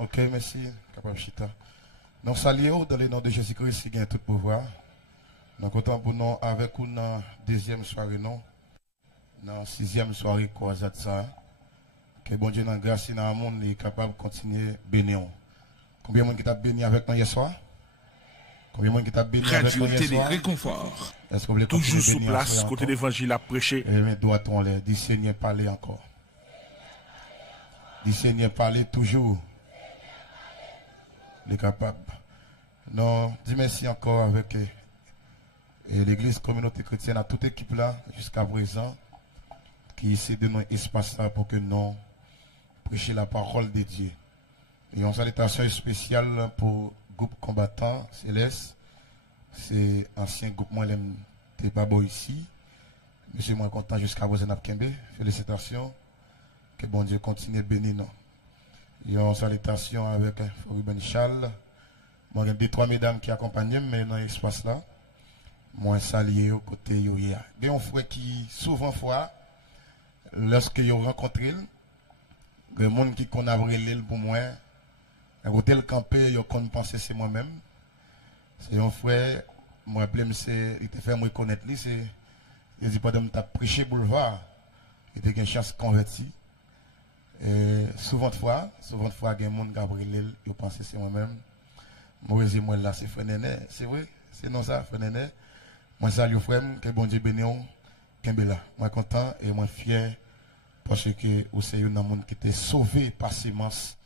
Ok, merci, capable Chita. Nous saluons dans le nom de Jésus-Christ qui gagne tout pouvoir. Nous comptons pour nous avec nous dans la deuxième soirée, non? Dans la sixième soirée, quoi, ça. Que bon Dieu, dans la grâce, dans le monde, est capable de continuer à bénir. Combien de monde qui t'a béni avec nous hier soir? Combien de monde qui t'a béni avec nous hier soir? Réconfort. Est-ce que vous voulez toujours sous place, côté l'évangile à prêcher? Eh bien, doit-on les dire, Seigneur, parler encore. Dis Seigneur, parler toujours. Les capables. Non, dis merci encore avec l'église communauté chrétienne, à toute équipe là, jusqu'à présent, qui essaie de nous espace là pour que nous prêchions la parole de Dieu. Et une salutation spéciale pour le groupe combattant Céleste. C'est ancien groupe moi, t'es pas beau ici. Monsieur, moi content jusqu'à présent, Kembe. Félicitations. Que bon Dieu continue de bénir nous. Il y a une salutation avec Ruben Charles. Moi, il y a 2-3 mesdames qui accompagnent, mais dans l'espace là, moi, salué au côté de il y a un frère qui, souvent, lorsque ils ont rencontré, le monde qui connaît l'île pour moi, à côté le campé, ils ont pensé c'est moi-même. C'est un frère, moi, il te fait me reconnaître, il dit pas de me prêcher boulevard, il était une chance converti. Et souvent de fois, il y a des gens qui ont pris l'île, ils pensent que c'est moi-même. Moi, je moi là, c'est frère Néné, c'est vrai, c'est non ça, frère Néné. Moi, salue frère, que bon Dieu bénisse, Kembela. Moi, content et moi, fier, parce que vous êtes un monde qui était sauvé par sémence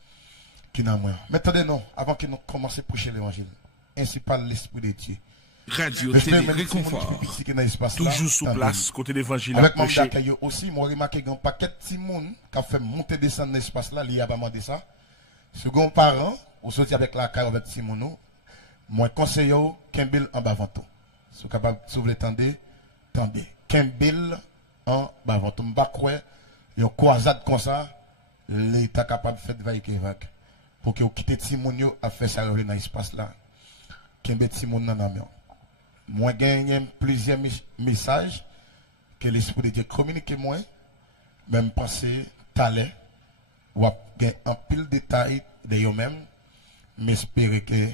qui n'a moi. Mais attendez, non, avant que nous commencions à prêcher l'évangile, ainsi parle l'Esprit de Dieu. Radio Télé Réconfort. Toujours sous place, côté l'évangile. Avec mon d'accueil aussi, moi remarqué qu'il y a un paquet de petits monde qui a fait monter descendre dans l'espace là, il y a pas demandé ça. Second parent, ou sorti avec la caille avec petit monde, moi conseille Kembil en bas venton. Si vous capable, si vous voulez tendez. Kembil en bas venton. Je ne pas croire, il y a une croisade comme ça, l'État capable de faire vaille que vague. Pour que vous quittez petit monde à faire ça dans l'espace là. Kembil petit monde dans la main. Moi, j'ai plusieurs messages que l'Esprit de Dieu communique moi, même penser, talent, ou un pile de détails de eux-mêmes, mais espérer que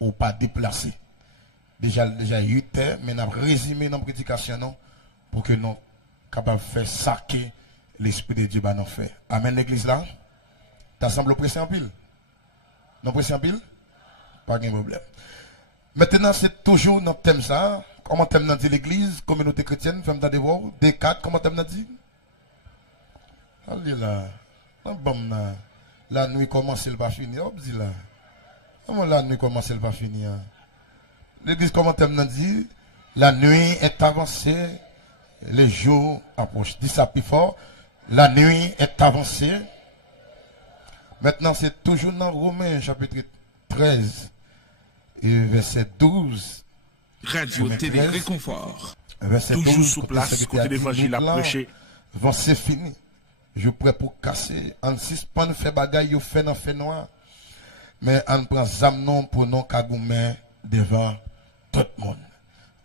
ou pas déplacer. Déjà 8 heures, mais nous avons résumé nos prédications pour que nous capables de faire saquer l'Esprit de Dieu nous fait. Amen l'église là. T'as semblé pressé en pile? Non pressé en pile? Pas de problème. Maintenant, c'est toujours notre thème ça. Comment thème n'a dit l'église, communauté chrétienne, femme d'adévoir, D4, comment thème n'a dit? Allez là. Bon, la nuit commence, elle va finir. Hop, dis là. Comment la nuit commence, elle va finir? L'église, comment thème n'a dit? La nuit est avancée, les jours approchent. Dis ça plus fort. La nuit est avancée. Maintenant, c'est toujours dans Romains, chapitre 13. Et verset 12. Radio Télé Réconfort. Verset toujours 12, sous place, côté l'évangile à prêcher. Vont c'est fini. Je prêt pour casser. En suspend fait bagaille, yo fait dans fait noir. Mais on prend zamnon pour non kagoumen devant tout le monde.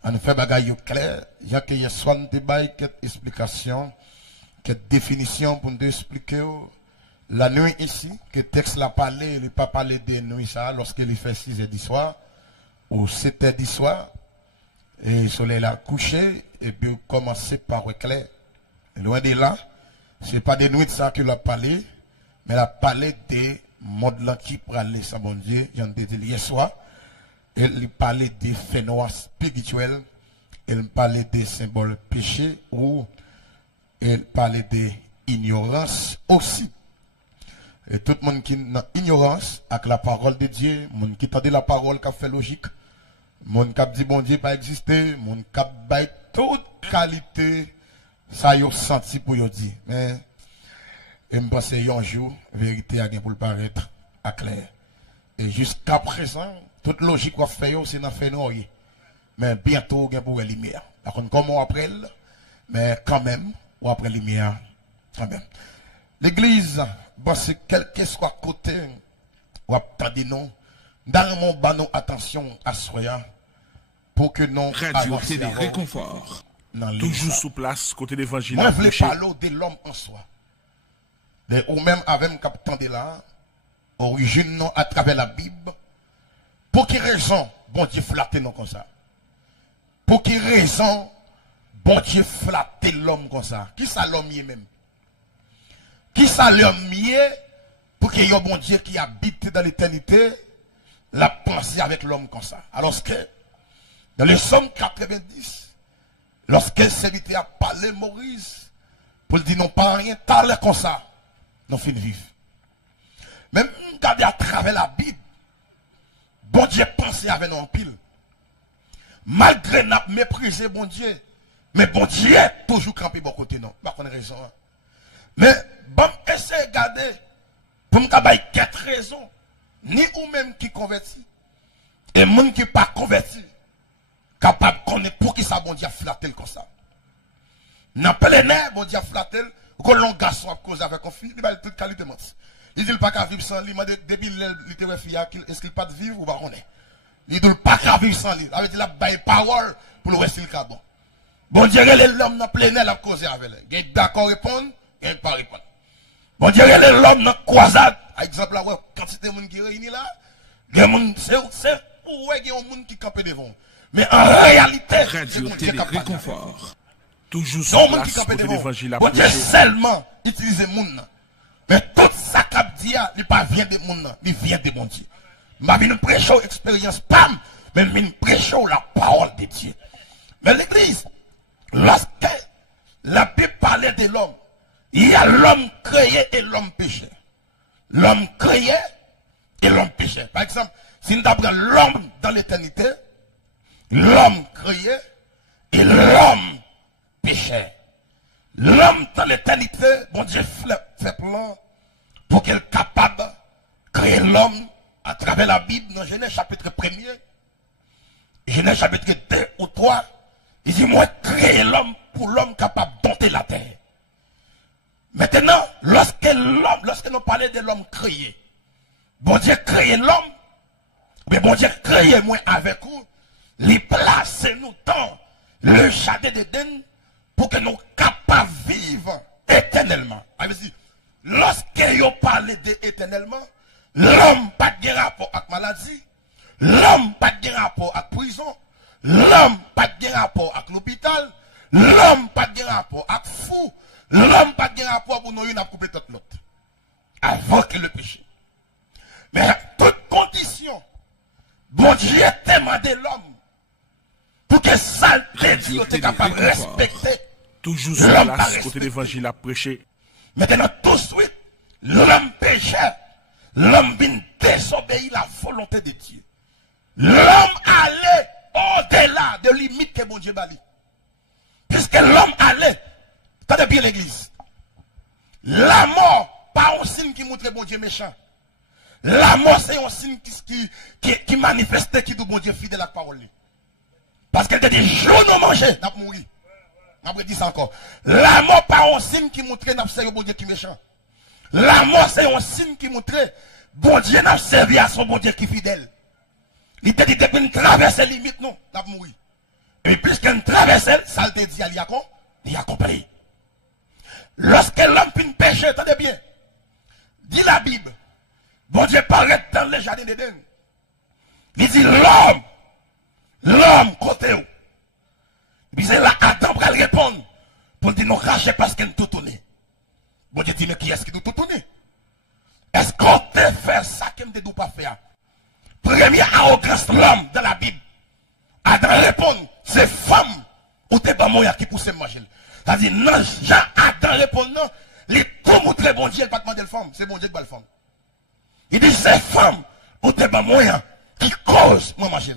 On fait bagaille clair. Il y a que y a soit de bail, quelques explications, quelques définitions pour nous expliquer. La nuit ici, que le texte l'a parlé, il n'a pas parlé de nuit ça, lorsqu'il fait 6 h du soir, ou 7 h du soir, et le soleil a couché, et puis commencé par éclair. Loin de là, ce n'est pas de nuit ça qu'il a parlé, mais il a parlé des modes là qui prennent ça, bon Dieu, j'en ai dit hier soir, et il parlait des phénomènes spirituels, il parlait des symboles péchés, ou il parlait des ignorances aussi. Et tout le monde qui est dans ignorance avec la parole de Dieu, le monde qui tendait la parole qui a fait logique, le monde qui a dit bon Dieu pas existé, le monde qui a baillé toute qualité, ça y a senti pour y dire. Mais, je pense que un jour, la vérité a pour le paraître à clair. Et jusqu'à présent, toute logique qu'on fait, c'est dans fait noir. Mais bientôt, il y a pour la lumière. Par contre, comment après, mais quand même, ou après la lumière, quand même. L'église, parce que quel que soit côté, ou attendez non, dans mon banon attention à soi, pour que non. Radio Télé Réconfort. Toujours sous place, côté l'évangile. Moi, je veux parler de l'homme en soi. Ou même avec un capitaine de là, origine non à travers la Bible. Pour quelle raison, bon Dieu flatte non comme ça? Pour quelle raison, bon Dieu flatte l'homme comme ça? Qui ça l'homme y est même? Qui ça l'homme y est pour qu'il y ait un bon Dieu qui habite dans l'éternité, la pensée avec l'homme comme ça? Alors que, dans le Somme 90, lorsqu'elle serviteur a parlé Maurice, pour lui dire non pas rien, t'as l'air comme ça, non fin vivre. Même regarder à travers la Bible, bon Dieu pensait avec nous en pile. Malgré nous mépriser bon Dieu, mais bon Dieu est toujours campé bon côté non. Pas qu'on raison. Mais bon essayer de regarder pour me cabaye 4 raisons, ni ou même qui converti et même qui pas converti capable de connaître pour qui ça bon Dieu flatter comme ça. N'a pas les nerfs bon Dieu flatter que l'on garçon a cause avec un fille, il va toute qualité mort. Il dit pas qu'à vivre sans lui, depuis le fille est-ce qu'il pas de vivre ou pas on est. Il dit pas qu'à vivre sans lui. Avec la baille parole pour le rester le cas bon. Bon Dieu l'homme dans plein air la cause avec lui. Il est d'accord répondre, il est pas répondre. Bon Dieu l'homme dans croisade, par exemple la quantité de monde qui réunit là, il y a monde c'est où il y a un monde qui campe devant. Mais en réalité, Radio Télé Réconfort. Toujours sur place côté l'évangile. Bon Dieu seulement utiliser monde. Mais tout ça qu'a dit, il pas vient de monde, il vient de mon Dieu. Ma vie nous prêche expérience pam, mais nous prêchons la parole de Dieu. Mais l'église, lorsque la Bible parlait de l'homme, il y a l'homme créé et l'homme péché. L'homme créé et l'homme péché. Par exemple, si nous apprenons l'homme dans l'éternité, l'homme créé et l'homme péché. L'homme dans l'éternité, bon Dieu fait plan pour qu'il soit capable de créer l'homme à travers la Bible dans Genèse chapitre 1er, Genèse chapitre 2 ou 3, il dit moi créer l'homme pour l'homme capable de dompter la terre. Maintenant, lorsque nous parlons de l'homme créé, bon Dieu crée l'homme, mais bon Dieu crée moi avec vous, les placer nous dans le jardin d'Éden pour que nous capables de vivre éternellement. Lorsque vous parlez d'éternellement, l'homme pas de rapport avec maladie, l'homme pas de rapport avec prison, l'homme pas de rapport avec l'hôpital, l'homme pas de rapport avec fou, l'homme pas de rapport pour nous une à couper toute l'autre. Avant que le péché. Mais à toute condition, bon Dieu a demandé l'homme pour que ça soit capable de respecter. Toujours sur place côté l'évangile à prêcher. Maintenant, tout de suite, l'homme péché, l'homme vient désobéir la volonté de Dieu. L'homme allait au-delà de limites que bon Dieu bali. Puisque l'homme allait, attendez bien l'église. La mort, pas un signe qui montre bon Dieu méchant. La mort, c'est un signe qui manifeste qui dit bon Dieu fidèle à la parole. Parce qu'elle te dit, jour nous manger, n'a pas mourir. Après dit ça encore. La mort pas un signe qui montre n'a pas bon Dieu qui méchant. La mort c'est un signe qui montre bon Dieu n'a servi à son bon Dieu qui fidèle. Il te dit depuis une traverse les limites non, n'a pas mourir. Et puisqu'elle traverse, ça te dit il y a compris. Lorsque l'homme finit péché, attendez bien. Dit la Bible. Bon Dieu paraît dans le jardin d'Éden. Il dit l'homme côté où. Puis c'est là, Adam va répondre pour dire non, racher parce qu'elle tout tourné. Bon Dieu dit, mais qui est-ce qui nous tout tourné? Est-ce qu'on te fait ça qu'elle ne doit pas faire? Première arrogance l'homme dans la Bible. Adam répond, c'est femme ou t'es pas moyen qui pousse manger. C'est-à-dire, non, Adam répond non, les tout montrer bon Dieu, il pas demander le femme, c'est bon Dieu qui va le femme. Il dit, c'est femme ou t'es pas moyen qui cause moi manger.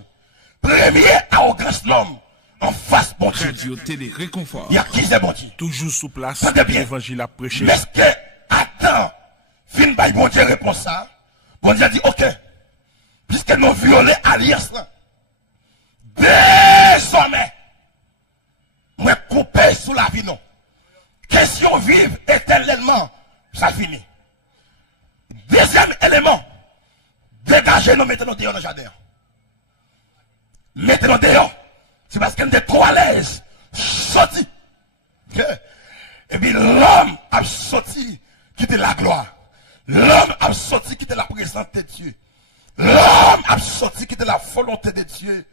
Première arrogance l'homme. En face, bon Dieu. Radio Télé Réconfort. Il y a qui c'est bon Dieu? Toujours sous place. L'évangile à prêcher. Mais est-ce que, attends, fin by bon Dieu répond ça. Bon Dieu dit, ok, puisque nous violons alliance là, désormais, moi couper sous la vie non. Question vive éternellement, ça finit. Deuxième élément, dégagez nous, mettez-nous dehors dans le jardin. Mettez-nous dehors. C'est parce qu'elle était trop à l'aise. Sorti. Et puis l'homme a sorti, quitter la gloire. L'homme a sorti qui était la présence de Dieu. L'homme a sorti qui était la volonté de Dieu.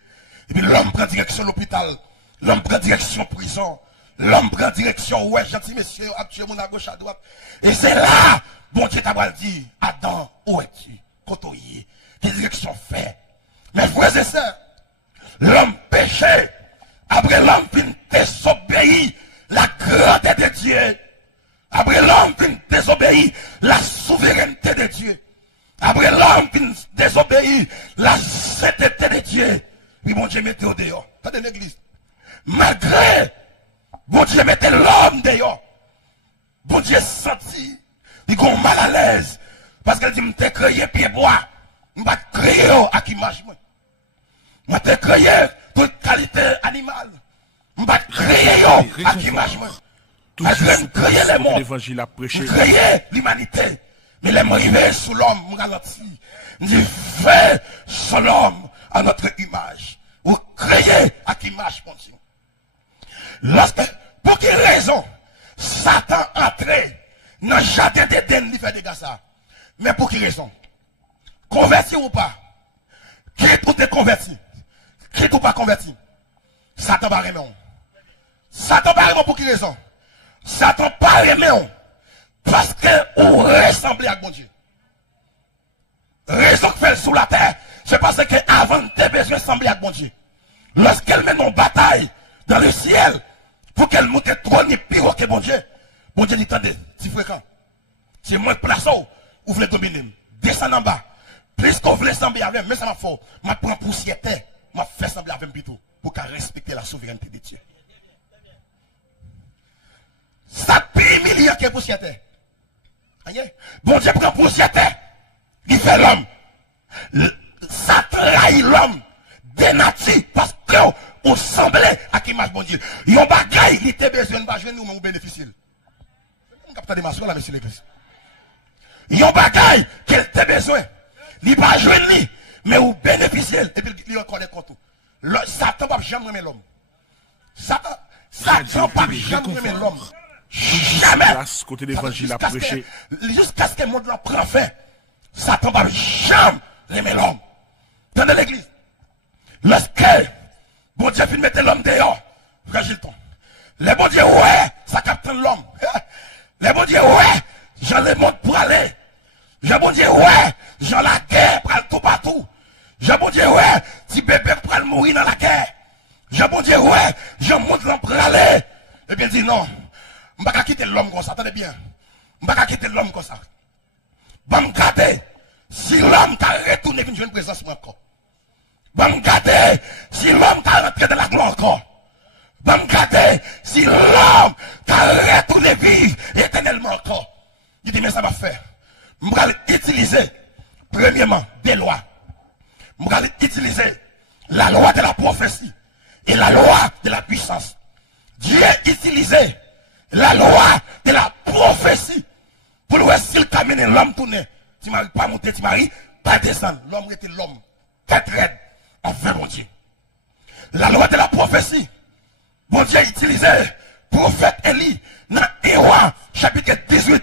Et puis l'homme prend direction l'hôpital. L'homme prend direction prison. L'homme prend direction, ouais, gentil monsieur, actuellement à gauche, à droite. Et c'est là, bon Dieu t'a dit, Adam, où es-tu? Côtoyer. Quelle direction fait? Mes frères et sœurs, l'homme péché. Après l'homme vient désobéir la grandeur de Dieu. Après l'homme vient désobéir la souveraineté de Dieu. Après l'homme vient désobéir la sainteté de Dieu. Oui, mon Dieu, mettez au dehors. Attendez l'église. Malgré, bon Dieu, mettez l'homme dehors. Bon Dieu senti, il est mal à l'aise. Parce qu'elle dit, je t'ai créé pied bois. Je vais créer à qui marche. Je t'ai créé toute qualité animale. Je vais créer à qui marche. Je vais créer les mondes. Je créer l'humanité. Mais les arrivés sous l'homme, je ralentis. Je dis, fais sur l'homme à notre image. Ou créer à qui marche, mon Dieu. Lorsque, pour quelle raison, Satan entré dans le jardin d'Éden, il fait des gars ça. Mais pour quelle raison? Converti ou pas? Qui est tout est converti? Qui est tout pas converti? Satan va remettre. Satan va remettre pour quelle raison? Satan pas remettre. Parce que vous ressemblez à bon Dieu. Raison que fait sous la terre, c'est parce que avant de besoin ressembler à bon Dieu. Lorsqu'elle mène une bataille dans le ciel, pour qu'elle monte trop ni pire que bon Dieu dit, attendez, si fréquent, c'est moins de place où vous voulez dominer. Descendez en bas. Plus qu'on voulait sembler avec, mais ça m'a fait, m'a prend poussière, m'a fait sembler avec plutôt, pour qu'elle respecte la souveraineté de Dieu. Ça paye milliard que poussière. Bon Dieu prend poussière, il fait l'homme. Ça trahit l'homme de nature parce que on semblait à qui marche bon Dieu. Yon bagaille, il était besoin de jouer nous, mais on bénéficie. On capte des masques là, monsieur l'église. Yon bagaille, qu'il était besoin. Il pas jouer ni, mais on bénéficie. Et puis il reconnaît contre tout. Satan va jamais aimer l'homme. Satan va jamais aimer l'homme. Jamais. Côté l'évangile à prêcher. Jusqu'à ce que le monde la prend fin. Satan va jamais aimer l'homme. Dans l'église. Lorsque bon Dieu finit mettre l'homme dehors, fragile ton. Les bon Dieu, ouais, ça capte l'homme. Les bon Dieu, ouais, j'en le monde pour aller. Je bon Dieu, ouais, j'en la guerre pour aller tout partout. Je bon Dieu, ouais, si bébé pour aller mourir dans la guerre. Je bon Dieu, ouais, je monte l'homme pour aller. Et bien il dit non, je ne vais pas quitter l'homme comme ça, attendez bien. Je ne vais pas quitter l'homme comme ça. Je vais me garder. Si l'homme t'a retourné, je vais jouer une présence encore. Va me garder si l'homme t'a rentré dans la gloire encore. Va me garder si l'homme t'a retourné vivre éternellement encore. Il dit, mais ça va faire. Je vais utiliser, premièrement, des lois. Je vais utiliser la loi de la prophétie et la loi de la puissance. Dieu a utilisé la loi de la prophétie pour le s'il camine l'homme tourné. Tu m'as pas monté, tu m'as pas descendre. L'homme était l'homme. Tête raide. Enfin, mon Dieu. La loi de la prophétie. Mon Dieu a utilisé prophète Élie dans Héroï, chapitre 18,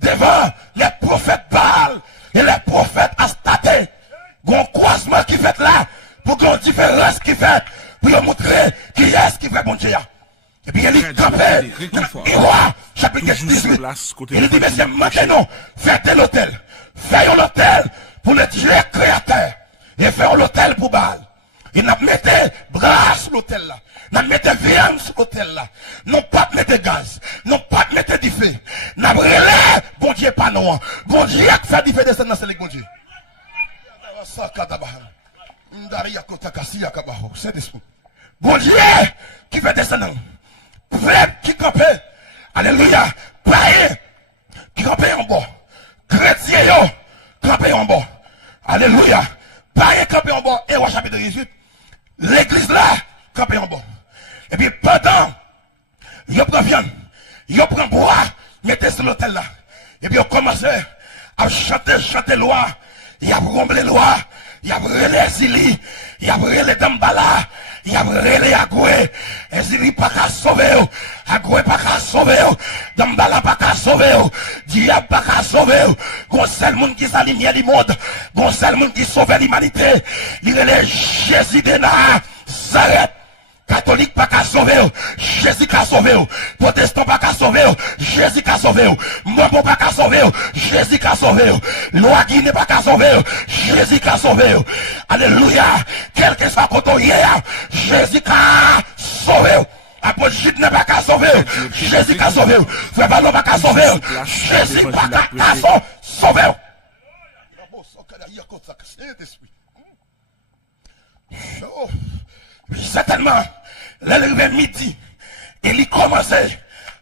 devant les prophètes Baal et les prophètes Astaté. Bon croisement qui fait là, pour qu'on différence qui fait, pour montrer qui est-ce qui fait mon Dieu. Et puis il est campé dans Héroï, chapitre 18. Il dit, mais maintenant, faites l'hôtel. Faisons l'hôtel pour le Dieu créateur. Et faire l'hôtel pour Baal. Et nous mettons bras sur l'hôtel là. Nous mettons viande sur l'hôtel là. Non pas mettre gaz. Non pas mettre du feu. Nous relève, bon Dieu pas non. Bon Dieu qui fait du feu descendre dans ce bon Dieu. Bon Dieu qui fait descendre. Peuple qui campe. Alléluia. Païen qui campe en bas. Chrétien yo campe en bas. Alléluia. Païen campé en bas, et au chapitre 18, l'église là, campé en bas. Et puis pendant, il prend viande, il prend bois, mettez sur l'hôtel là. Et puis on commence à chanter loi, il y a romblé loi, il y a brûlé Zili, il y a brûlé Dambala, il a relé à Goué, et il pas qu'à sauver, à Goué pas qu'à sauver, Dambala pas qu'à sauver, Diable pas qu'à sauver, gon seul monde qui s'allume du monde, gon seul monde qui sauve l'humanité, il est Jésus de Nazareth. Catholique pas qu'à sauver, Jésus qu'a sauvé, protestant pas qu'à sauver, Jésus qu'a sauvé, Mambo pas qu'à sauver, Jésus qu'a sauvé, Loi Guinée pas qu'à sauver, Jésus qu'a sauvé. Alléluia, quel que soit côté hier, Jésus qu'a sauvé. Apôtre Jude n'est pas qu'à sauver, Jésus qu'a sauvé. Frère Ballon pas qu'à sauver, Jésus pas qu'à sauver. Certainement, l'élevé midi, il commençait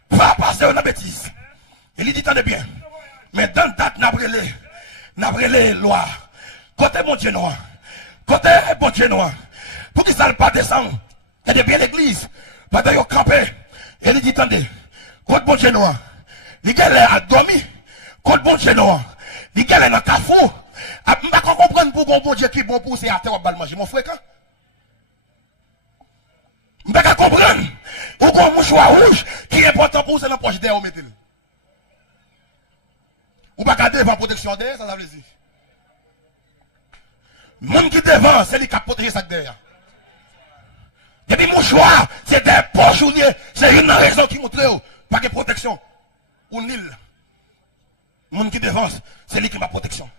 par passer une bêtise. Il dit, tenez bien, mais dans le date, n'a brûlé loi. Côté mon Dieu noir, côté bon Dieu noir, pour qu'il ne s'aille pas descendre, il y a bien l'église, pendant qu'il campé, il dit, attendez, côté bon Dieu noir, il y a dormi, côté bon Dieu noir, il y a dans le carrefour, je ne peux pas comprendre pour bon Dieu qui est bon pour c'est à terre au manger, mon frère. Je ne peux pas comprendre. Ou un mouchoir rouge qui est important pour vous, c'est dans la poche d'air, vous mettez-le. Ou pas garder devant protection d'air, ça veut dire. Le monde qui devant, c'est lui qui a protégé ça derrière. Depuis mouchoir, c'est des poches ou c'est une raison qui montre pas de protection. Ou nil. Le monde qui devant, c'est lui qui m'a protection.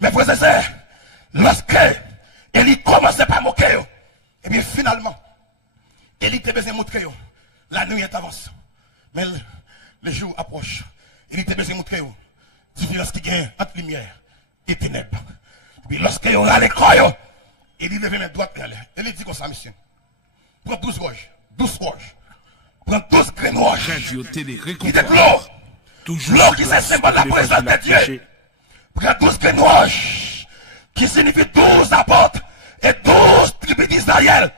Mais frère et sœurs, lorsque il commençait par moquer, et bien finalement, il était besoin de montrer, la nuit est avance. Mais le jour approche. Il était besoin de montrer, la différence qui gagne entre lumière et ténèbres. Puis lorsqu'il y aura l'école, il dit lever mes droites vers l'air. Il dit comme ça, monsieur. Prends 12 gorges, 12 gorges. Prends 12 graines roches. Il dit l'eau qui c'est symbole de la présence de Dieu. Prends 12 graines roches, qui signifie 12 apôtres et 12 tribus d'Israël.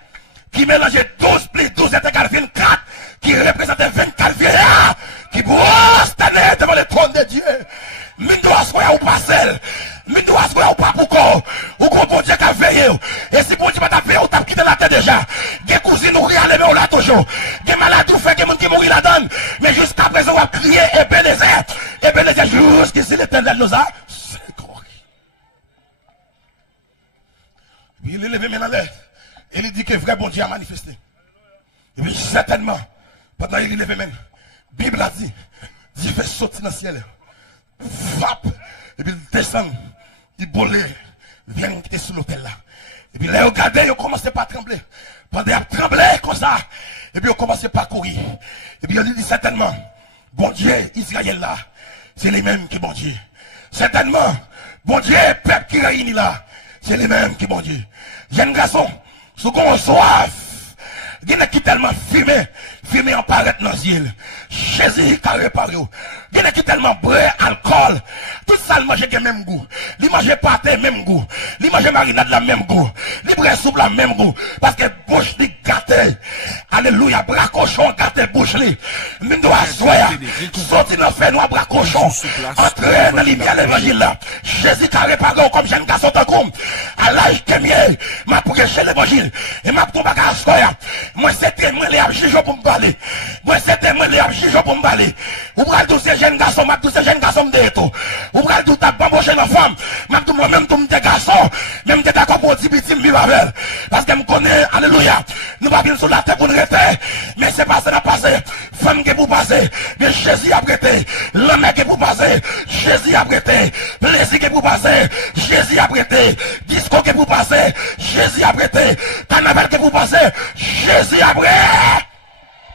Qui mélangeait 12 plus 12 est égal 24, qui représentait 24 vieillards, qui brossent devant le trône de Dieu. Mais doit soyez ou pas seul, mais doit soyez ou pas pourquoi, ou qu'on bon Dieu qui a veillé, et si bon Dieu va t'appeler, ou t'as quitté la terre déjà, des cousines ou rien, mais on l'a toujours, des malades ou fait, des gens qui mourent là-dedans, mais jusqu'à présent on va crier, et Ebenezer, jusqu'ici l'éternel nous a, c'est quoi. Il est levé maintenant l'air. Il dit que vrai bon Dieu a manifesté. Et puis certainement, pendant qu'il est levé même, la Bible a dit, Dieu fait sortir dans le ciel, frappe, et puis il descend, il bolé, il vient quitter sur l'hôtel là. Et puis là, regardez, il commence pas à trembler. Pendant qu'il tremblait comme ça, et puis il commence pas à courir. Et puis il dit certainement, bon Dieu, Israël là, c'est les mêmes qui bon Dieu. Certainement, bon Dieu, peuple qui réunit là, c'est les mêmes qui bon Dieu. Jeune garçon, ce qu'on soif, il y a qui tellement fumé en paraître dans les îles. Jésus qui a réparé. Il y a qui tellement bré, alcool. Tout ça, il mange le même goût. Il mange pâté, même goût. Il mange marinade, le même goût. Il bré soupe, le même goût. Parce que bouche li gâté. Alléluia, bras cochon gâté bouche li. Mine doit soya. Sorti dans le fait noir, bras cochon. Entrer dans l'imia l'évangile là. Jésus qui a réparé comme jeune garçon de comme. À l'âge de miel, m'a prêché l'évangile. Et m'a tombé à soya. Moi, c'était moi les abjijo pour me parler. Moi, c'était moi les abjijo pour me parler. Ou bral tous ces jeunes garçons, m'a tous ces jeunes garçons de tout. Ou bral tout à bamboucher la femme. M'a tout moi-même tout des garçons. Même des d'accord pour dire petit vivre avec. Parce que me connaît, alléluia. Nous pas bien sur la terre pour nous rester. Mais c'est pas ça n'a passé. Femme qui pour passer. Mais Jésus a prêté. L'homme qui pour passer. Jésus a prêté. Plaisir qui pour passer. Jésus a prêté. Disco qui pour passer. Jésus a prêté. Carnaval qui pour passer. Jésus a prêté.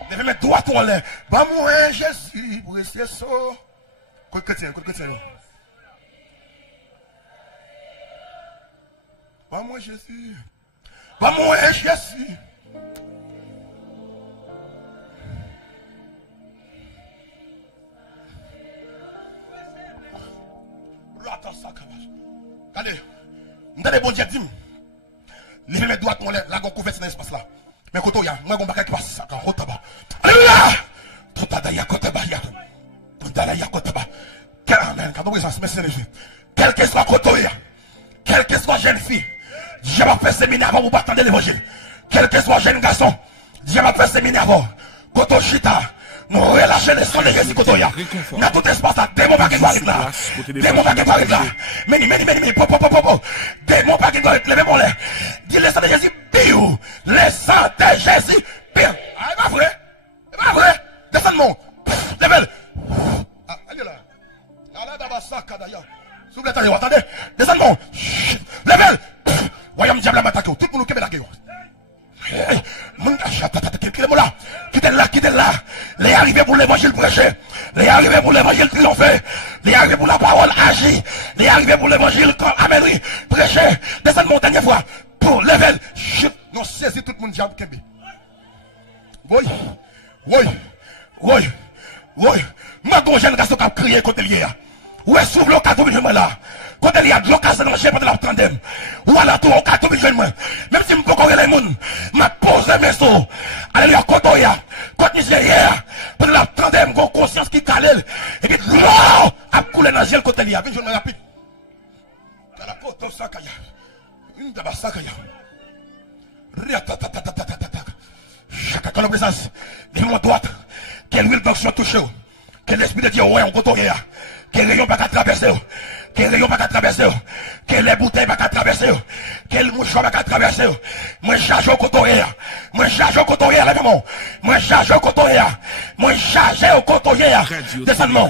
Je vais mettre droit en l'air. Bah, moi, Jésus, pour rester ça. Quoi que c'est. Bah, moi, Jésus. Bah, moi, Jésus. Regardez. Regardez, bon Dieu, dis-moi. Je vais mettre droit en l'air. Là, on couvre dans l'espace là. Mais quand il y a, moi, je vais qui passe ça. Alléluia! Quel que soit côté, quel que soit jeune fille, je vais faire séminaire avant vous attendre l'évangile. quel que soit jeune garçon, Dieu m'a fait séminaire avant. Koto Chita, nous relâchons les sons de Jésus Kotoya. Dans tout espace, démon pas qui doit arriver là. Démon pas qui doit arriver là. Meni, popo. Démon pas qui doit être levé pour l'air. Dis le sang de Jésus, biou. Le sang de Jésus, biou. Ah, c'est pas vrai. C'est pas vrai. Descends mon. Level. Ah, allez là. Allez d'abord ça, d'ailleurs. S'il vous plaît, attendez. Descends mon. Level. Voyons, diable à m'attaquer. Tout le monde qui me l'attaque. Quittez là. Les arrivés pour l'évangile prêché. Les arrivés pour l'évangile triompher. Les arrivés pour la parole agir. Les arrivés pour l'évangile comme Amélie prêché. Descends mon dernière fois. Pour level. Non, saisis tout le monde diable Kembi. Oui. Ma gon jeune garçon qui a crié contre l'hier. Où est s'ouvre le cadre de moi là? Quand il y a de l'occasion dans le chef de la tandem, ou à la tour au cadre de moi, même si je ne peux pas les gens, je pose mes sauts. Alléluia, quand il y a, quand il y a, pour la tandem, j'ai conscience qui calme, et puis, l'eau a coulé dans le gel quand il y a. Je me rapide. La côte au sac, une de ma sac, chaque présence, de mon droite, quelle huile d'onction touche, quel l'esprit de Dieu, ouais, on côtoie, quel rayon pas qu'à traverser, quel rayon pas qu'à traverser, quelle bouteille pas qu'à traverser, quel mouchoir pas qu'à traverser, moi charge au côtoyer, moi charge au côtoyer, lève-moi, moi charge au côtoyer, moi charge au côtoyer, descends-moi,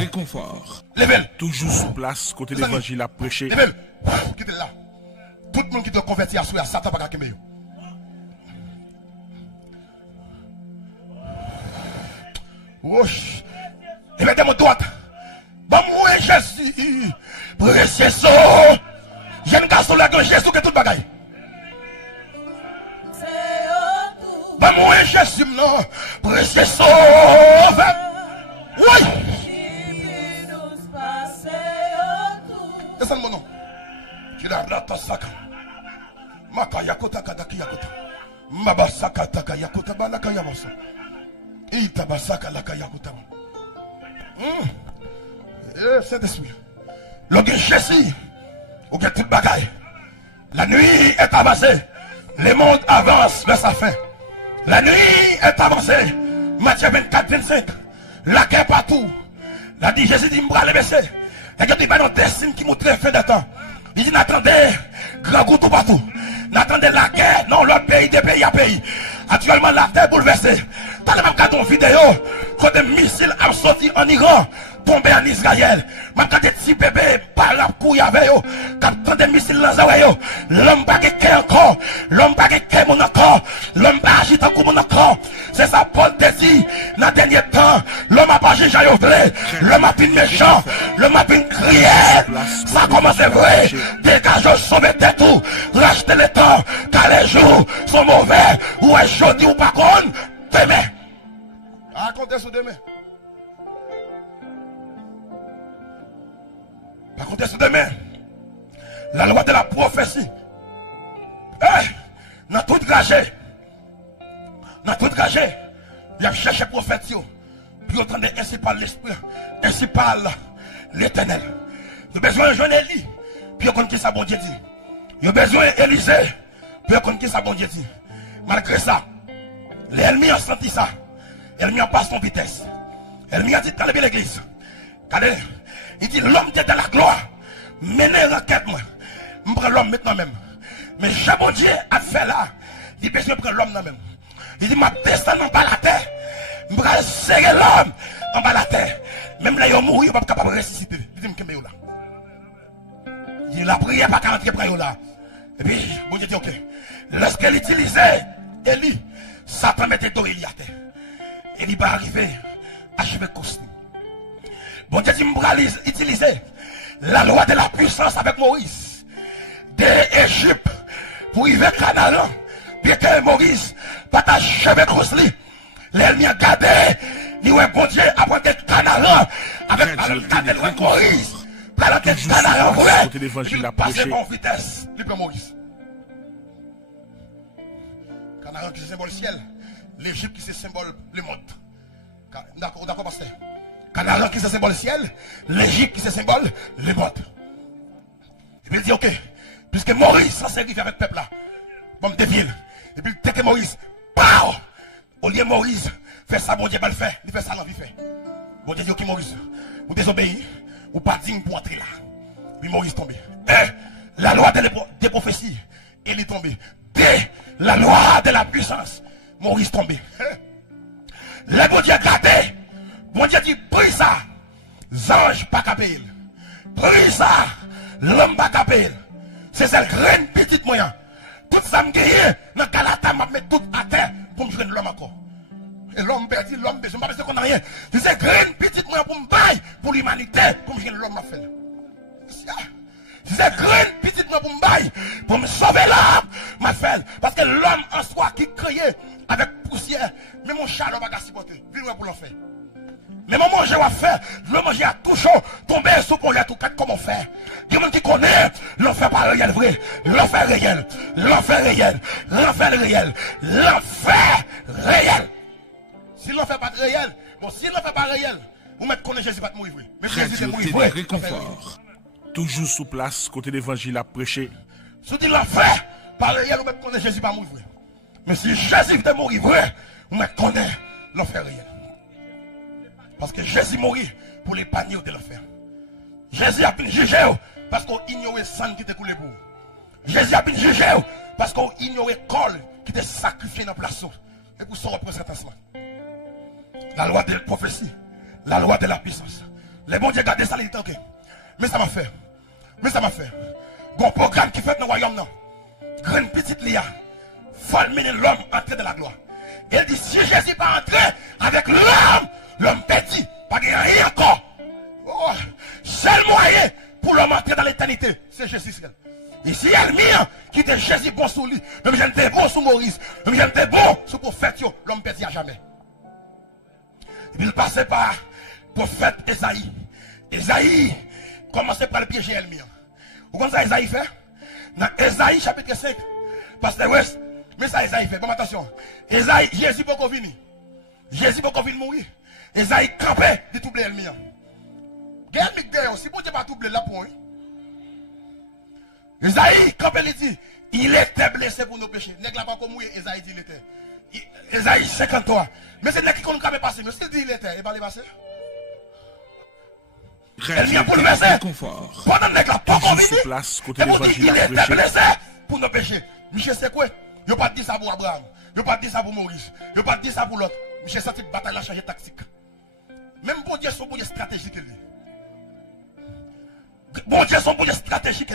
level, toujours sous place, côté de l'évangile à prêcher, level, quittez là, tout le monde qui doit convertir à soi, Satan pas qu'à qu'aimer. Wesh, et mettez mon droite. Bon, moi, Jésus, précieux, jeune garçon là, que Jésus, que tout bagaille. Bon, moi, Jésus, non, précieux, oui. Descends mon nom. Tu l'as raté, sac. Makayakota, Kadakiyakota. Mabasaka, Takayakota, Balakayamosa. Itabasaka, Lakayakota. Saint-Esprit. Le Jésus, ou que toute bagaille. La nuit est avancée. Le monde avance vers sa fin. La nuit est avancée. Matthieu 24, 25. La guerre partout. La dit Jésus dit, m'bras les baisser. Et que tu vas dans des signes qui montrent la fin des temps. Il dit, n'attendez, grand goût tout partout. N'attendez la guerre, non, l'autre pays, des pays à pays. Actuellement, la terre bouleversée. Dans le même cas, ton vidéo, quand des missiles ont sorti en Iran, tombé en Israël. Même quand des petits bébés, par la couille avec eux, quand des missiles dans les oreilles, l'homme pas qui encore, l'homme pas qui mon encore, l'homme pas agite encore mon encore. C'est ça, Paul te dit, dans le dernier temps, l'homme a pas agi à vrai, l'homme a plus méchant, l'homme a plus crié. Ça commence vrai, dégage, sauver tes tout, racheter le temps, car les jours sont mauvais, ou est jeudi ou pas contre, demain. Racontez sur demain. Racontez sur demain. La loi de la prophétie. Dans tout gagé. Dans tout gagé. Il a cherché prophète. Puis il entendait ainsi par l'esprit. Ainsi par l'éternel. Il a besoin de jeune Élie. Puis il connaît ça bon Dieu dit. Il a besoin d'Élisée. Puis il connaît ça bon Dieu dit. Malgré ça, l'ennemi a senti ça. L'ennemi a pas son vitesse. L'ennemi a dit dans l'église. Regardez. Il dit l'homme était dans la gloire. Menez l'enquête moi. Je prends l'homme maintenant même. Mais Jean Dieu a fait là. Il besoin de prendre l'homme là même. Il dit ma descendre en bas la terre. Je vais serrer l'homme en bas la terre. Même là il a mouru, il n'est pas capable de ressusciter. Il dit me là. Il dit la prière pas qu'à entrer près là. Et puis bon Dieu dit ok. Lorsqu'elle utilisait Élie, Satan mettait d'Aurélie à terre. Élie va arriver achever Cosni. Bon Dieu dit me utiliser la loi de la puissance avec Moïse d'Égypte pour y vers Canaan. Puis que Moïse va t'achever Cosni. L'ennemi a gardé, ni ouais bon Dieu après de Canaan avec la loi de Moïse. La loi de Canaan vrai. Il passe en vitesse. Libre Moïse. Canaan qui est symbole ciel. L'Égypte qui est symbole le monde. D'accord, pasteur. Canaan qui est symbole ciel. L'Égypte qui est symbole le monde. Je vais dire, ok, puisque Maurice s'en servir avec le peuple là. Bon, dévier. Et puis, tête Moïse, pow! Au lieu de Moïse, fait ça, bon Dieu, pas le faire. Il fait ça, l'envie fait. Bon Dieu dit, ok, Moïse, vous désobéissez, ou pas digne pour entrer là. Puis Moïse tombé. La loi des prophéties, il est tombé. La loi de la puissance, Moïse tombé. Le bon Dieu gardé. Bon Dieu dit, pris ça. Ange pas capé. Pris ça. L'homme pas capé. C'est celle graine petite moyen. Tout ça me gagne. Dans Galata, m'a mis tout à terre pour me jouer l'homme encore. Et l'homme perdu, l'homme besoin, je ne sais pas qu'on n'a rien. C'est graine petite moyen pour me bailler pour l'humanité, pour me jouer l'homme m'a fait. C'est graine petite moyen pour me bailler, pour me sauver l'homme m'a fait. Parce que l'homme en soi qui créé avec poussière, mais mon chat, l'homme va supporter. Viens pour l'enfer. Mais mon manger à faire, le manger à tout chaud, tomber sous pour tout quatre, comment faire? Il y a des gens qui connaissent l'enfer pas réel vrai, l'enfer réel, l'enfer réel, l'enfer réel, l'enfer réel. Si l'enfer pas réel, bon, si l'enfer pas réel, vous mettez connaître Jésus pas mourir vrai. Mais Jésus est mourir vrai. Réconfort. Toujours sous place, côté l'évangile à prêcher. Si dit l'enfer pas réel, vous mettez connaître Jésus pas mourir vrai. Mais si Jésus est mourir vrai, vous mettez connaître l'enfer réel. Parce que Jésus mourit pour les paniers de l'enfer. Jésus a bien jugé parce qu'on ignorait le sang qui était coulé pour vous. Jésus a bien jugé parce qu'on ignorait le col qui était sacrifié dans la place. Et pour son représentation. La loi de la prophétie, la loi de la puissance. Les bons dieux gardent ça, ils disent ok. Mais ça m'a fait. Mais ça m'a fait. Bon programme qui fait dans le royaume, non. Grande petite Lia. Falminer l'homme entrer dans la gloire. Et il dit si Jésus pas entrer avec l'homme, l'homme petit, pas gagner rien encore. Oh, seul moyen pour l'homme entrer dans l'éternité, c'est Jésus. Et si elle mire, qui était Jésus bon sous lui, même j'étais bon sous Maurice, même j'étais bon sous prophète, l'homme petit à jamais. Et puis il passait par prophète Esaïe. Esaïe commençait par le piéger elle mire. Vous comprenez ça Esaïe fait? Dans Esaïe chapitre 5, pasteur West, mais ça Esaïe fait, bon attention. Esaïe, Jésus peut venir. Jésus peut venir mourir. Esaïe campait de doubler le mien. Guerre, si vous ne pas doubler là pour lui. Esaïe campait, il dit, il était blessé pour nos péchés. N'est-ce pas comme mourir, Esaïe dit il était. Esaïe 53. Mais c'est n'est-ce qui compte passer. Mais s'il dit il était, il va le passer. Elle vient pour le verser. Pendant que la pas convenu. Et vous dites il était blessé pour nos péchés. Michel, c'est quoi? Il n'a pas dit ça pour Abraham. Il n'a pas dit ça pour Maurice. Il n'a pas dit ça pour l'autre. Michel, cette bataille a changé tactique. Même bon Dieu, son bon Dieu stratégique. Bon Dieu, son bon Dieu stratégique.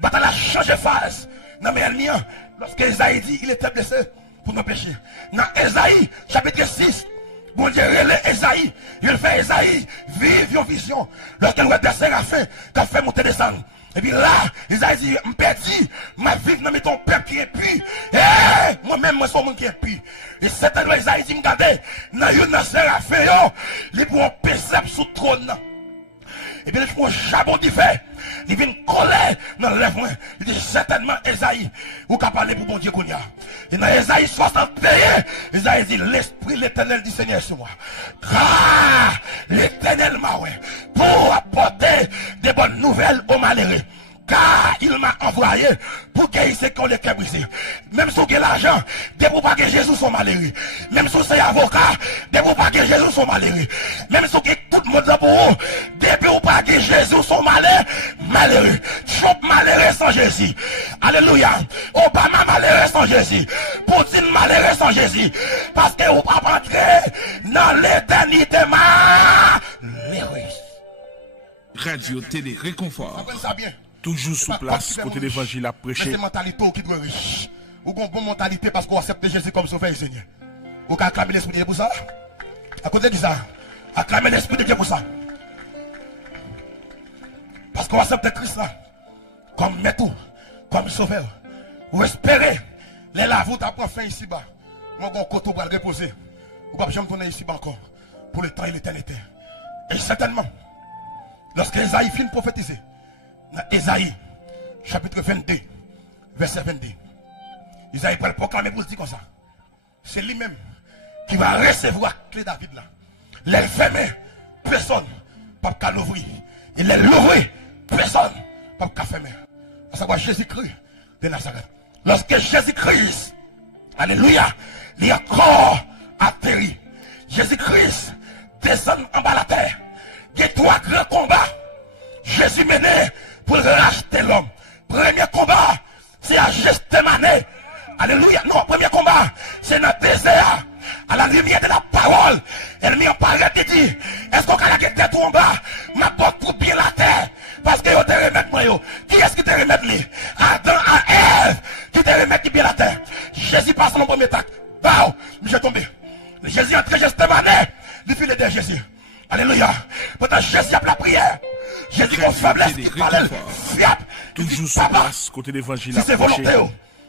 Bataille a changé phase. Non, mais elle mien, lorsque Esaïe dit il était blessé pour nos péchés. Dans Esaïe, chapitre 6, bon Dieu, relève Esaïe. Il fait Esaïe vivre une vision. Lorsqu'elle voit des séraphins, qu'elle fait monter descendre. Et puis là, Esaïe dit, je perdu, ma vie dans ton peuple qui est puis. Moi-même, moi, je suis un monde qui est puis. Et certainement, Esaïe dit, regardez, dans une séraphin, il pour un pécep sous trône. Et puis, il faut un jabon qui fait. Il vient coller dans le lèvre. Il dit, certainement, Esaïe, vous pouvez parler pour bon Dieu qu'on y a. Et dans Esaïe 61, Esaïe dit, l'esprit l'éternel du Seigneur sur moi. Car l'éternel m'a pour apporter des bonnes nouvelles aux malheureux. Car il m'a envoyé pour qu'il sait qu'on les brisé. Même si vous avez l'argent, de vous pas que Jésus sont malheureux. Même si vous êtes avocat, de vous pas que Jésus sont malheureux. Même si vous avez tout le monde pour vous, de vous pas que Jésus sont malheureux. Trump malheureux sans Jésus. Alléluia. Obama malheureux sans Jésus. Poutine malheureux sans Jésus. Parce que vous ne pouvez pas entrer dans l'éternité malheureux. Radio, télé, réconfort. Apprenez ça bien. Toujours sous place, côté l'évangile à prêcher. C'est mentalité qui doit riche. Ou une bonne mentalité parce qu'on accepte Jésus comme sauveur et Seigneur. Ou qu'on acclame l'Esprit de Dieu pour ça. À côté de ça, acclamer l'Esprit de Dieu pour ça. Parce qu'on accepte Christ là. Comme maître, comme sauveur. Ou espérer. Les lavous t'apprennent fin ici-bas. Moi, mon côté pour le reposer. Ou pas jamais tourner ici-bas encore. Pour le temps et l'éternité. Et certainement, lorsque Esaïe finit de prophétiser, dans Esaïe, chapitre 22, verset 22, Esaïe peut le proclamer pour se dire comme ça. C'est lui-même qui va recevoir la clé David là. Les fermer, personne ne peut l'ouvrir. Et les l'ouvrir, personne ne peut fermer. À savoir Jésus-Christ de Nazareth. Lorsque Jésus-Christ Alléluia. Il y a encore atterri. Jésus-Christ descend en bas la terre. Il y a 3 grands combats. Jésus mené pour racheter l'homme. Premier combat, c'est à Gethsemane. Alléluia. Non, premier combat, c'est dans le désert. À la lumière de la parole. Elle m'y apparaît et dit, est-ce qu'on a tête en bas? Ma porte pour bien la terre. Parce que vous te remettre moi. Qui est-ce qui te remettre lui? Adam à Ève. Qui te remettre bien la terre. Jésus passe dans le premier tac. Bao, j'ai tombé. Jésus entre Gethsemane. Il file de Jésus. Alléluia. Pendant Jésus a la prière. Jésus a faiblesse qui parle. Fiable. Toujours sur place, côté l'évangile. Si c'est volonté,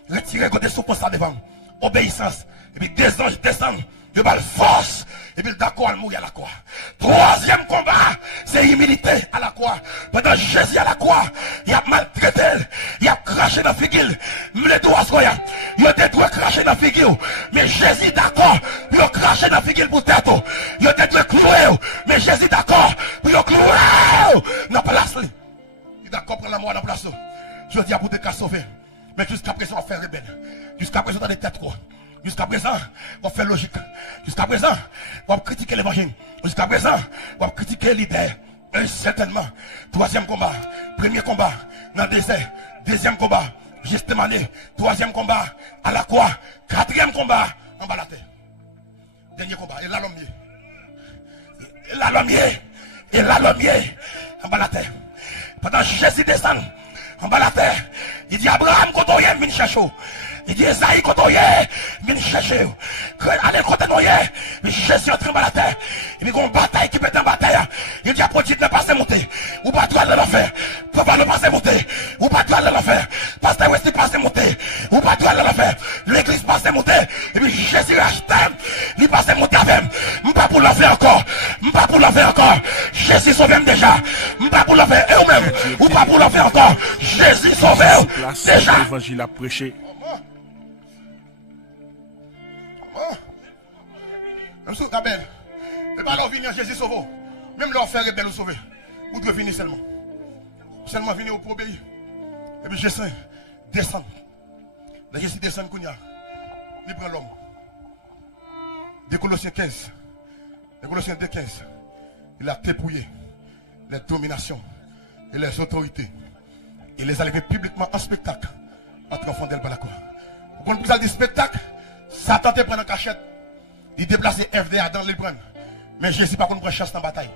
retirez côté sous poste devant. Obéissance. Et puis des anges descendent. De balle force. Et puis d'accord, elle mourir à la croix. Troisième combat, c'est humilité à la croix. Pendant Jésus à la croix, il a maltraité, il a craché dans la figure. Les doigts, il a détruit craché dans la figure. Mais Jésus d'accord, il a craché dans la figure pour tête. Il a détruit cloué. Mais Jésus d'accord, il a cloué dans la place. Il est d'accord pour la mort dans la place. Je dis à vous de cas sauver. Mais jusqu'à présent, on fait rebelle. Jusqu'à présent, on a des têtes quoi. Jusqu'à présent, on fait logique. Jusqu'à présent, on va critiquer l'évangile. Jusqu'à présent, on va critiquer l'idée. Et certainement, troisième combat, premier combat, dans le désert. Deuxième combat, Gethsemane. Troisième combat, à la croix. Quatrième combat, en bas de la terre. Dernier combat, et là l'homme. Et là l'homme. Et là l'homme. En bas de la terre. Pendant que Jésus descend, en bas de la terre, il dit Abraham, quand on y est, vient chercher. Il dit Esaïe, quand on y est, vient chercher. Allez, quand on y est, Jésus entre en la terre. Il dit, il y a une bataille qui peut être en bataille. Il dit, apôtre, ne pas se monter. Ou pas toi le faire. Papa ne pas se monter. Ou pas toi le faire. Pasteur, aussi pas se monter. Ou pas toi le faire. L'église pas se monter. Et puis Jésus achète. Il pas se monter avec. Pas pour le faire encore. Pas pour le faire encore. Jésus sauve déjà. Pas pour le faire. Et vous-même. Ou pas pour le faire encore. Jésus sauve déjà. L'évangile a prêché. Même si vous avez et pas leur venir Jésus sauve. Même leur faire rebelle ou sauver. Vous devez venir seulement. Seulement venir pour obéir. Et puis Jésus descend. Là Jésus descend Kounia. Il prend l'homme. De Colossiens 15. De Colossiens 2, 15. Il a dépouillé les dominations et les autorités. Il les a levés publiquement en spectacle entre enfants d'elle par la croix. Vous comprenez plus du spectacle? Satan te prend en cachette. Il déplace FDA dans les prendre. Mais Jésus par contre prend chasse dans la bataille.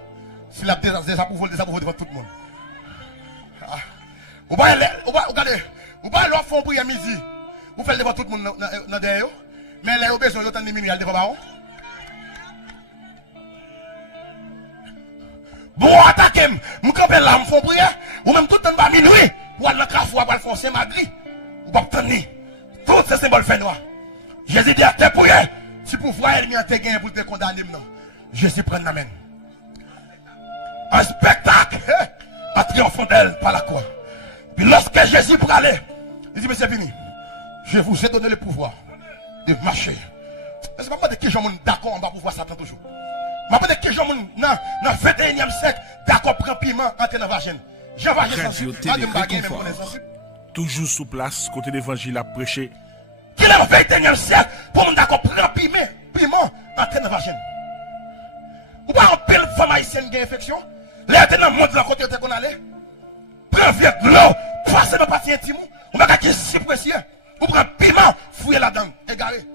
S'il a désapprouvé devant tout le monde. Vous regardez, vous voyez l'offre font prier à midi. Vous faites devant tout le monde dans derrière. Mais les besoin de minuit, elle devant baron. Bon attaquer, vous campez là, vous font prier. Ou même tout le temps minuit. Ou à l'encre pour aller foncer Madrid. Ou pas tenir. Tous ces symboles fait noir. Jésus dit à tes prier. Si pour voir elle vient te gagner pour te condamner, non. Jésus prend la main. Un spectacle à triompher d'elle par la croix. Puis lorsque Jésus pour aller, il dit, mais c'est fini. Je vous ai donné le pouvoir de marcher. Mais ce n'est pas de qui gens d'accord, on va pouvoir Satan toujours. Je ne sais pas de qui gens dans le 21e siècle, d'accord, prend piment, entre dans la vagine. Jean Vagin toujours sous place, côté l'évangile à prêcher. Qui est le 21e siècle pour nous d'accord prendre piment entre dans la vagine. Ou pas en pile femme haïtienne qui a infection. Là, tu es dans le monde de la côté où on allait. Prends vieux de l'eau, passe dans la partie intime. On va gagner si précieux. Ou prends piment, fouiller la-dedans, égaré.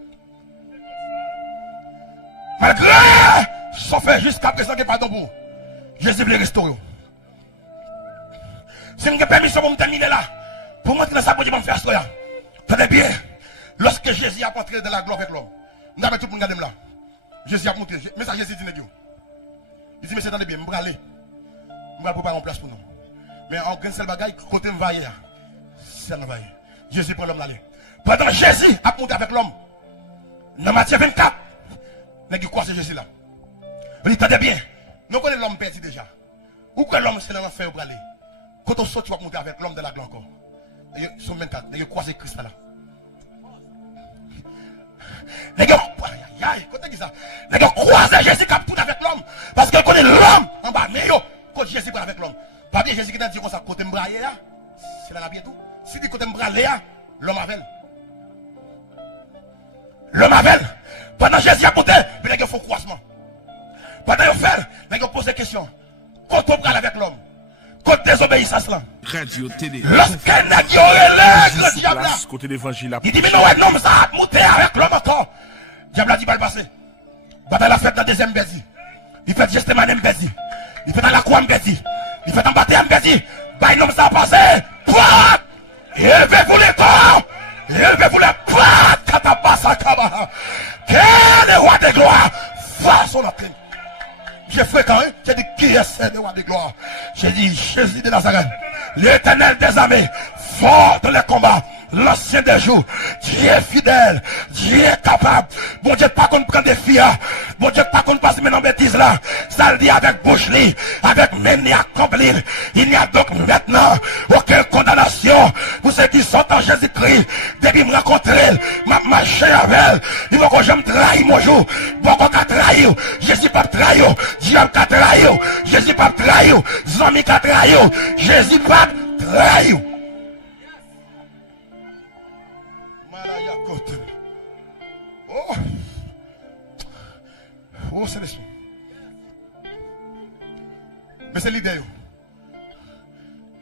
Malgré son fait jusqu'à présent qu'il n'y a pas de pour Jésus veut restaurer. Si nous avons permission pour me terminer là, pour montrer dans sa bouche, je vais me faire cela. Tenez bien, lorsque Jésus a entré dans la gloire avec l'homme, nous avons tout le monde regardé là. Jésus a montré, mais ça Jésus dit, il dit, mais c'est dans les biens, je vais aller. Je vais préparer une place pour nous. Mais en grand seul bagaille, côté me va hier. C'est nous va hier. Jésus prend l'homme d'aller. Pendant Jésus a monté avec l'homme, dans Matthieu 24, nous quoi c'est Jésus là. Vous dites, tenez bien, nous connaissons l'homme perdu déjà. Où que l'homme c'est l'enfer pour aller. Quand on sort, tu vas monter avec l'homme de la gloire encore. Son 24, nous croisé Christ là. Les gars, côté ça. Les gars croisent Jésus qui a tout avec l'homme. Parce qu'il connaît l'homme en bas. Mais yo, quand Jésus parle avec l'homme. Pas bien Jésus qui t'a dit comme ça, côté m'brailler là. C'est là la bien tout. Si dit côté m'brailler là, l'homme avec. L'homme avec, pendant Jésus a monté, puis il y a un croisement. Pendant qu'il fait, il a posé des questions. Quand on parle avec l'homme, quand désobéissance là. Radio télé. Lorsqu'un n'a qui aurait l'air, le diable là. Côté l'évangile. Il dit, mais non, non, ça a monté avec l'homme encore. Le diable a dit, pas le passé. Bataille la fête dans la deuxième bézi. Il fait justement même bézi. Il fait dans la croix bézi. Il fait en bataille bézi. Bah, il ça a passé. Pouah! Élevez-vous les corps. Élevez-vous les pattes. Katabasa Kaba. Quel est roi de gloire? Face son entraîne. J'ai fréquent, hein? J'ai dit, qui est le roi de gloire? J'ai dit, Jésus de Nazareth, l'Éternel des armées, fort dans les combats, l'ancien des jours, Dieu est fidèle, Dieu est capable. Bon Dieu, pas qu'on prend des filles, bon Dieu, pas qu'on passe maintenant bêtises là. Ça le dit avec bouche li, avec meni accompli. Il n'y a donc maintenant aucune condamnation pour ceux qui sont en Jésus-Christ. Depuis me rencontrer, m'a marché avec elle. Il faut que je me trahisse mon jour. Bon qu'on trahir, Jésus pas trahir, Dieu pas trahir, Jésus pas trahir, Zami pas trahir, Jésus pas trahir. Oh, oh, c'est l'esprit. Mais c'est l'idée.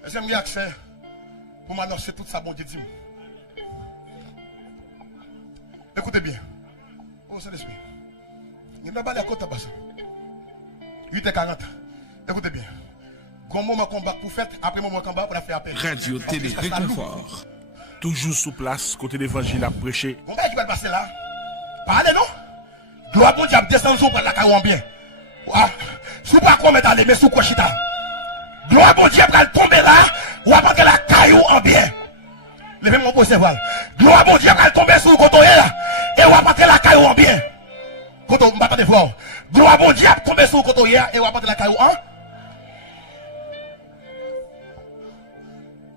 J'aime accès pour m'annoncer tout ça, bon Dieu dit. Écoutez bien. Oh, c'est l'esprit. Il n'y a pas de côté à 8h40. Écoutez bien. Quand moment combat pour faire, après moment combat pour la faire appel. Radio télé réconfort. Toujours sous place, côté l'évangile à prêcher. Bon, ben, qui va passer là? Parlez, non? Gloire bon diable, descend sous la caillou en bien. Sous pas quoi mettre aller, mais sous quoi chita? Gloire bon diable, elle tombe là, ou après la caillou en bien. Levez mon beau cerveau. Gloire bon diable, elle tombe sous le côté là, et ou après la caillou en bien. Côté, on va pas de voir. Gloire bon diable, tombe sous le côté là, et ou après la caillou en.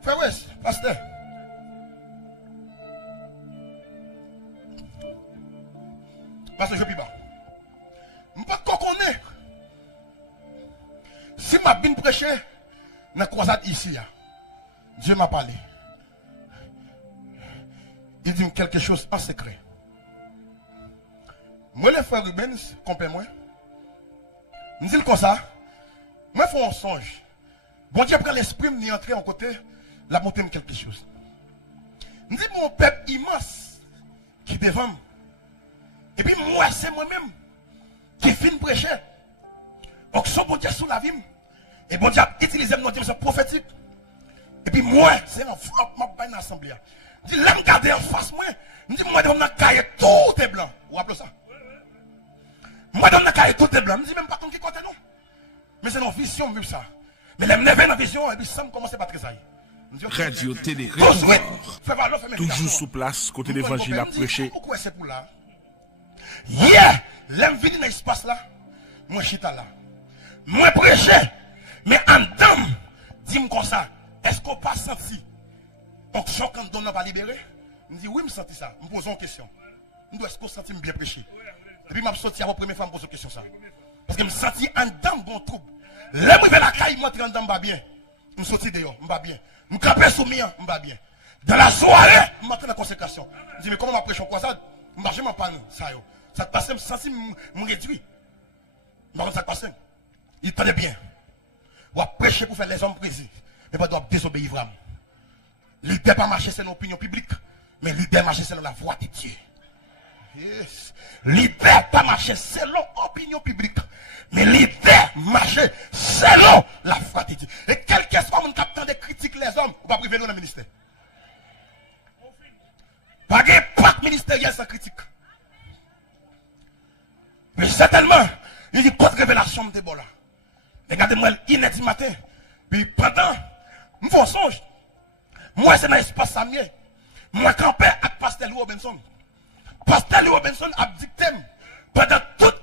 Frère West, pasteur. Parce que je ne peux pas. Je ne peux pas connaître. Si je viens prêcher dans la croisade ici, Dieu m'a parlé. Il dit quelque chose en secret. Moi, les frères Rubens, comprenez-moi. Je dis comme ça. Moi, je fais un songe. Bon Dieu prend l'esprit, me entrer en côté, la monter quelque chose. Je dis mon peuple immense qui devant. Et puis moi, c'est moi-même qui fin prêcher. Donc, son bon Dieu sous la vie. Et bon Dieu a utilisé mon dimension prophétique. Et puis moi, c'est un flop, ma bain l'assemblée. Je dis, là, me garder en face, moi. Je dis, moi, dans la caille, tout est blanc. Vous appelez ça? Moi, dans la caille, tout est blanc. Je dis, même pas comme qui côté, non. Mais c'est une vision, même ça. Mais les me lever dans la vision, et puis ça me commence à pas très aïe. Radio télé réconfort. Toujours sous place, côté l'évangile à prêcher. Pourquoi c'est pour là? Yeah, l'aime venir dans l'espace là, moi chita là, moi prêcher, mais en dame, dis-moi comme ça, est-ce qu'on pas senti, donc choc quand on va libérer, me dit oui, me senti ça, me pose une question, est-ce qu'on senti bien prêcher, et puis m'a sorti à la première fois me pose une question ça, parce que me senti en dame bon trouble, là me la caille, moi en dame va bien, me sorti dehors, me va bien, me camper sous mien, me va bien, dans la soirée, me mettre dans la consécration, me dit mais comment m'a prêché en croisade, me marcher ma panne, ça yo. Ça te passe, senti me réduit. Mais ça te passe. Il tenait bien. On va prêcher pour faire les hommes précis. Mais pas doit désobéir vraiment. L'idée pas marcher selon l'opinion publique. Mais l'idée marcher selon la voix de Dieu. Yes. L'idée pas marcher selon l'opinion publique. Mais l'idée marcher selon la foi de Dieu. Et quel que soit mon capitaine de critique les hommes, on va priver dans le ministère. Pas de pacte ministériel sans critique. Mais certainement, il dit contre révélation de Déborah. Regardez-moi, inédit matin. Puis pendant, je fais un songe. Moi, c'est dans l'espace Samier. Moi, campé avec Pasteur Louis Robinson. Pasteur Louis Robinson a dicté pendant tout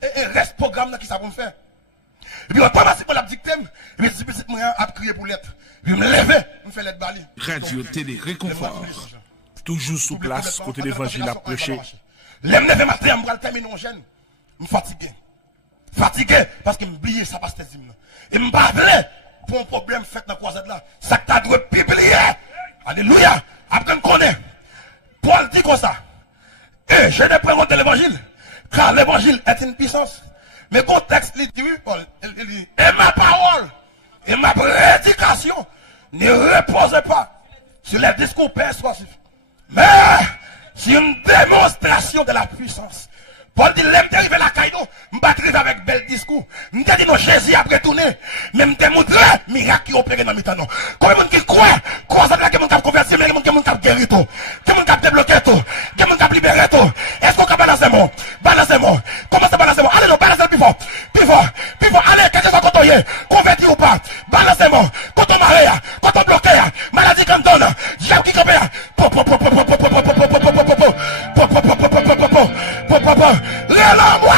le reste programme qui ça va me faire. Et puis, automatiquement, il a dicté. Et puis, si petit moyen a crié pour l'être. Puis, je me lève, je me fais l'être bali. Radio télé réconfort. Toujours sous place, côté l'évangile à prêcher. L'aime lever matin, je vais terminer en gêne. Je suis fatigué. Fatigué parce que je oublié ça passe tes hymnes. Et je me parle pour un problème fait dans la croisade là. Ça t'a dû publier. Alléluia. Après, on connaît. Paul dit comme ça. Et je ne prends compte de l'évangile, car l'évangile est une puissance. Mais le contexte, il dit, et ma parole, et ma prédication ne repose pas sur les discours persuasifs, mais sur une démonstration de la puissance. Paul dit, l'aime arrivé la caille, je vais avec bel discours. Je dit, non, Jésus a retourné, mais je montré miracle qui opère dans le temps. Combien de monde qui croit, ça veut dire que mon cap converti, mais mon cap guéri tout, que mon cap débloqué tout, que mon cap libéré tout. Est-ce qu'on peut balancer mon? Balancer mon. Comment ça balancer mon? Allez, non, balancez plus fort. Plus fort, plus fort. Allez, quelqu'un soit contoyé, converti ou pas. Balancez mon. Quand on marée, quand on bloqué, maladie comme donne, diable qui campe, relâche-moi!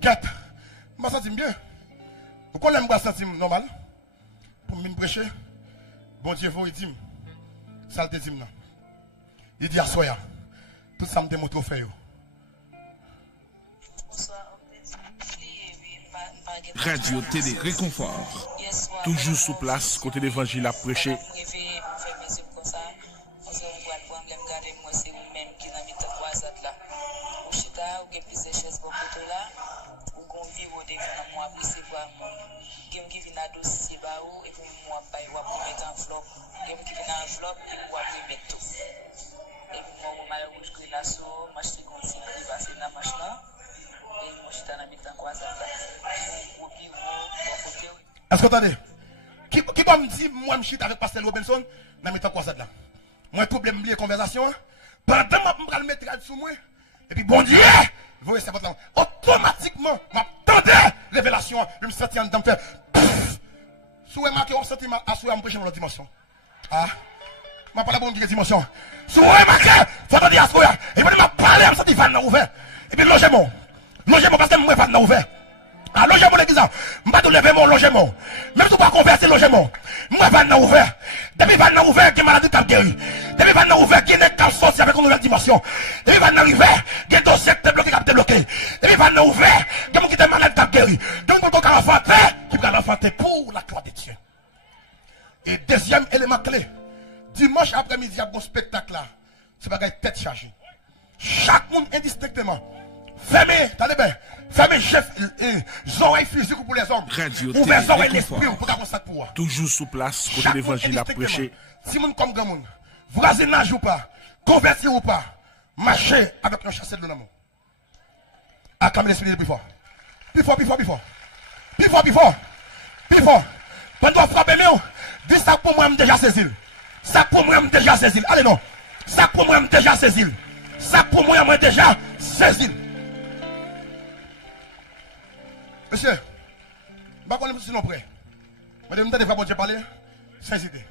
Quatre, je me sens bien. Pourquoi je me sens normal? Pour me prêcher, bon Dieu, vous, il dit, ça le dit, il dit à Soya, tout ça me démontre au fait. Radio Télé Réconfort. Toujours sous place, côté l'évangile à prêcher. Est-ce que vous entendez? Qui va me dire, moi, je suis avec Pasteur Robinson, dans mes temps quoi ça là? Moi, problème de conversation, pendant que je vais le mettre sur moi, et puis bon Dieu, vous voyez ça, automatiquement, m'attendais révélation, je me sentais en dedans, faire, si vous remarquez, on sentit à souhait, me prêcher dans la dimension. Ah, je ne parle pas de dimension. Si vous remarquez, vous entendez à souhait, et puis je parle, je me sentis van ouvert, et puis logement parce que moi, van ouvert. Ah, logement l'église, je ne vais pas lever mon logement. Même si vous ne pas convertir le logement, moi, je vais ouvert. Depuis que je vais ouvert, il y a maladie qui a guéri. Depuis que je vais ouvert, il y a des cas sortis avec une nouvelle dimension. Depuis que je vais ouvert, il y a des dossiers qui sont bloqués, qui sont débloqués. Depuis que je vais ouvert, il y a des gens qui sont malades qui ont guéri. Donc, on va l'enfanter, qui va l'enfanter pour la gloire de Dieu. Et deuxième élément clé, dimanche après-midi, il y a un bon spectacle là. C'est pas une tête chargée. Chaque monde indistinctement. Fermez, attendez bien. Fermez les oreilles physiques pour les hommes. Ouvrez les oreilles l'esprit pour qu'on constate pour vous. Toujours sous place, côté l'évangile à prêcher. Si vous comme grand monde, voisinage ou pas, convertir ou pas, marchez avec un chasseur de l'amour. Acclamez l'esprit plus fort. Plus fort, plus fort, plus fort. Plus fort, plus fort. Plus fort. Pendant que vous frappez, dis ça pour moi, je déjà saisi. Ça pour moi, je déjà saisi. Allez, non. Ça pour moi, je déjà saisi. Ça pour moi, je déjà saisi. Monsieur, je ne sais pas si nous prêts. Mais je ne sais pas si vous parler. C'est idée.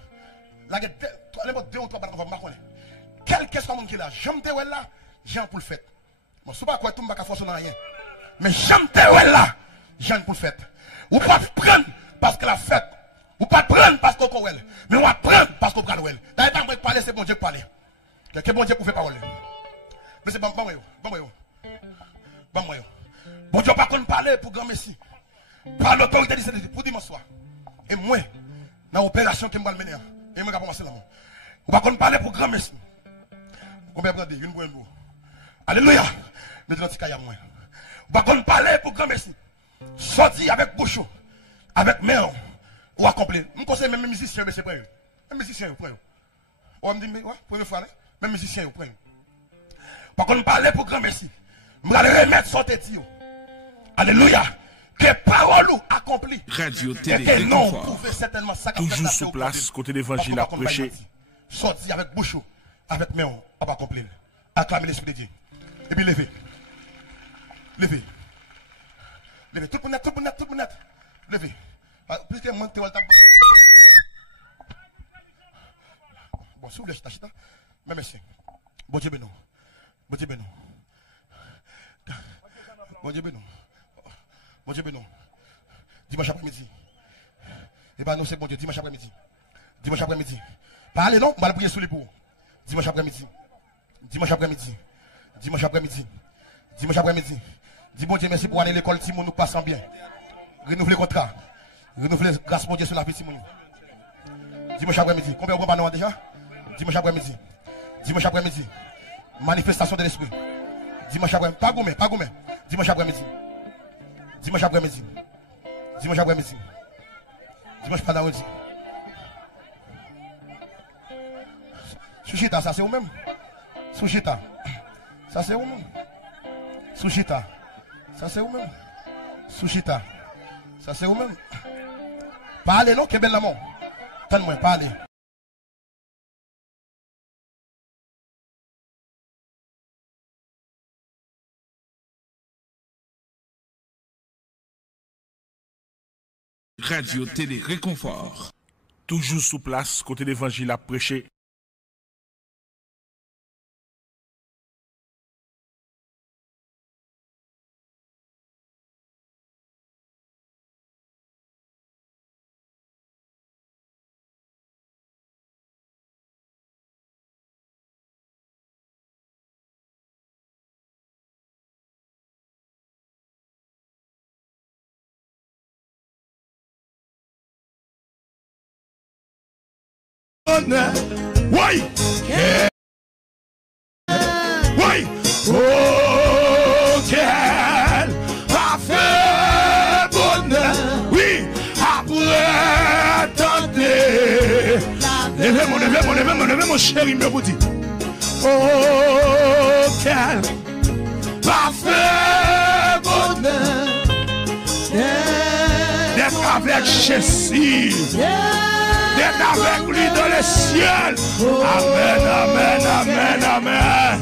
Là, il y a 2 ou 3 balles qu'on va me quel que soit le monde qui est là, j'aime te là, j'ai pour le fait. Bon, ce n'est pas quoi tout le monde ne forcer rien. Mais j'aime te là, j'ai pour le fait. Ou pas prendre parce que la fête. Ou pas prendre parce qu'on est. Mais on va prendre parce qu'on est. D'ailleurs, pas parler, c'est bon Dieu qui parle. Que bon Dieu pour faire parole. Mais c'est bon, bon, bon Dieu, pas qu'on parle pour grand Messie. Par l'autorité de Saint-Esprit, pour dimanche soir. Et moi, dans l'opération que je vais mener, et moi, je vais commencer là. Ou pas qu'on parle pour grand Messie. Combien prendre une bonne boue. Alléluia. Mais dans ce cas, il y a moins. Ou pas qu'on parle pour grand Messie. Sorti avec bouchon, avec main, ou accompli. Je conseille même musicien, mais c'est pas eux. Même musicien, prenez. On me dit, mais ouais, première fois, même musicien, prenez. Par contre, parler pour grand Messie. Je vais remettre son tête. Alléluia. Que parole accomplie. Radio Télé et que non, Réconfort. pouvez certainement ça. Toujours sous place, côté l'évangile à prêcher. Sorti avec bouche, avec main, on va accomplir. Acclamer l'Esprit de Dieu. Et puis levez. Levez. Levez. Tout le monde, tout le monde, tout le monde. Levez. Plus que monter, on va bon, s'il vous plaît, chita. Mais merci. Bon Dieu bénisse. Bon Dieu bénisse. Bon Dieu bénisse. Bon Dieu bénisse. Dimanche après-midi. Et bien, nous, c'est bon Dieu. Dimanche après-midi. Dimanche après-midi. Pas aller, non? On va prier sous les pour. Dimanche après-midi. Dimanche après-midi. Dimanche après-midi. Dimanche après-midi. Dis bon Dieu, merci pour aller à l'école, Timon, nous passons bien. Renouveler le contrat. Renouveler grâce mon Dieu sur la vie, Timon. Dimanche après-midi. Combien vous prenez déjà? Dimanche après-midi. Dimanche après-midi. Manifestation de l'esprit. Dimanche après-midi. Pas gourmet, pas gourmet. Dimanche après-midi. Dimanche après-midi. Dimanche après-midi. Dimanche après-midi. Sushita, ça c'est vous-même. Sushita. Ça c'est vous-même. Sushita. Ça c'est vous-même. Sushita. Ça c'est vous-même. Parlez non, qu'est belle l'amour. Tellement, parlez. Radio Télé Réconfort. Toujours sous place, côté l'évangile à prêcher. Oui! Oui! Oh, quel parfait bonheur! Oui! Après, attendez! Levez mon chéri, me vous dit. Oh, quel parfait bonheur! D'être avec Jésus! D'être avec lui dans le ciel. Amen, amen, amen, amen.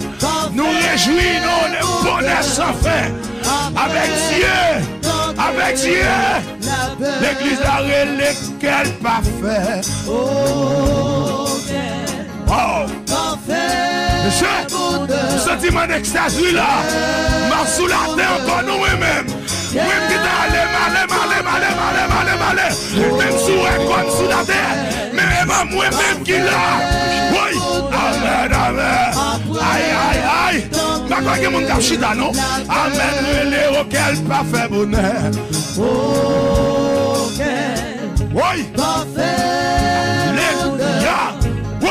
Nous réjouissons le bonheur sans fin. Avec Dieu, avec Dieu. L'église a relé quel parfait. Wow. Je sentiment d'extase là. Ma sous la terre encore nous-mêmes. Même qui même sous un sous la terre, même moi-même qui l'a. Oui, amen, amen. Aïe, aïe, aïe. Pas quoi que mon capchita, non? Amen, le quel parfait bonheur. Oh, quel oui, parfait. Alléluia. Oui.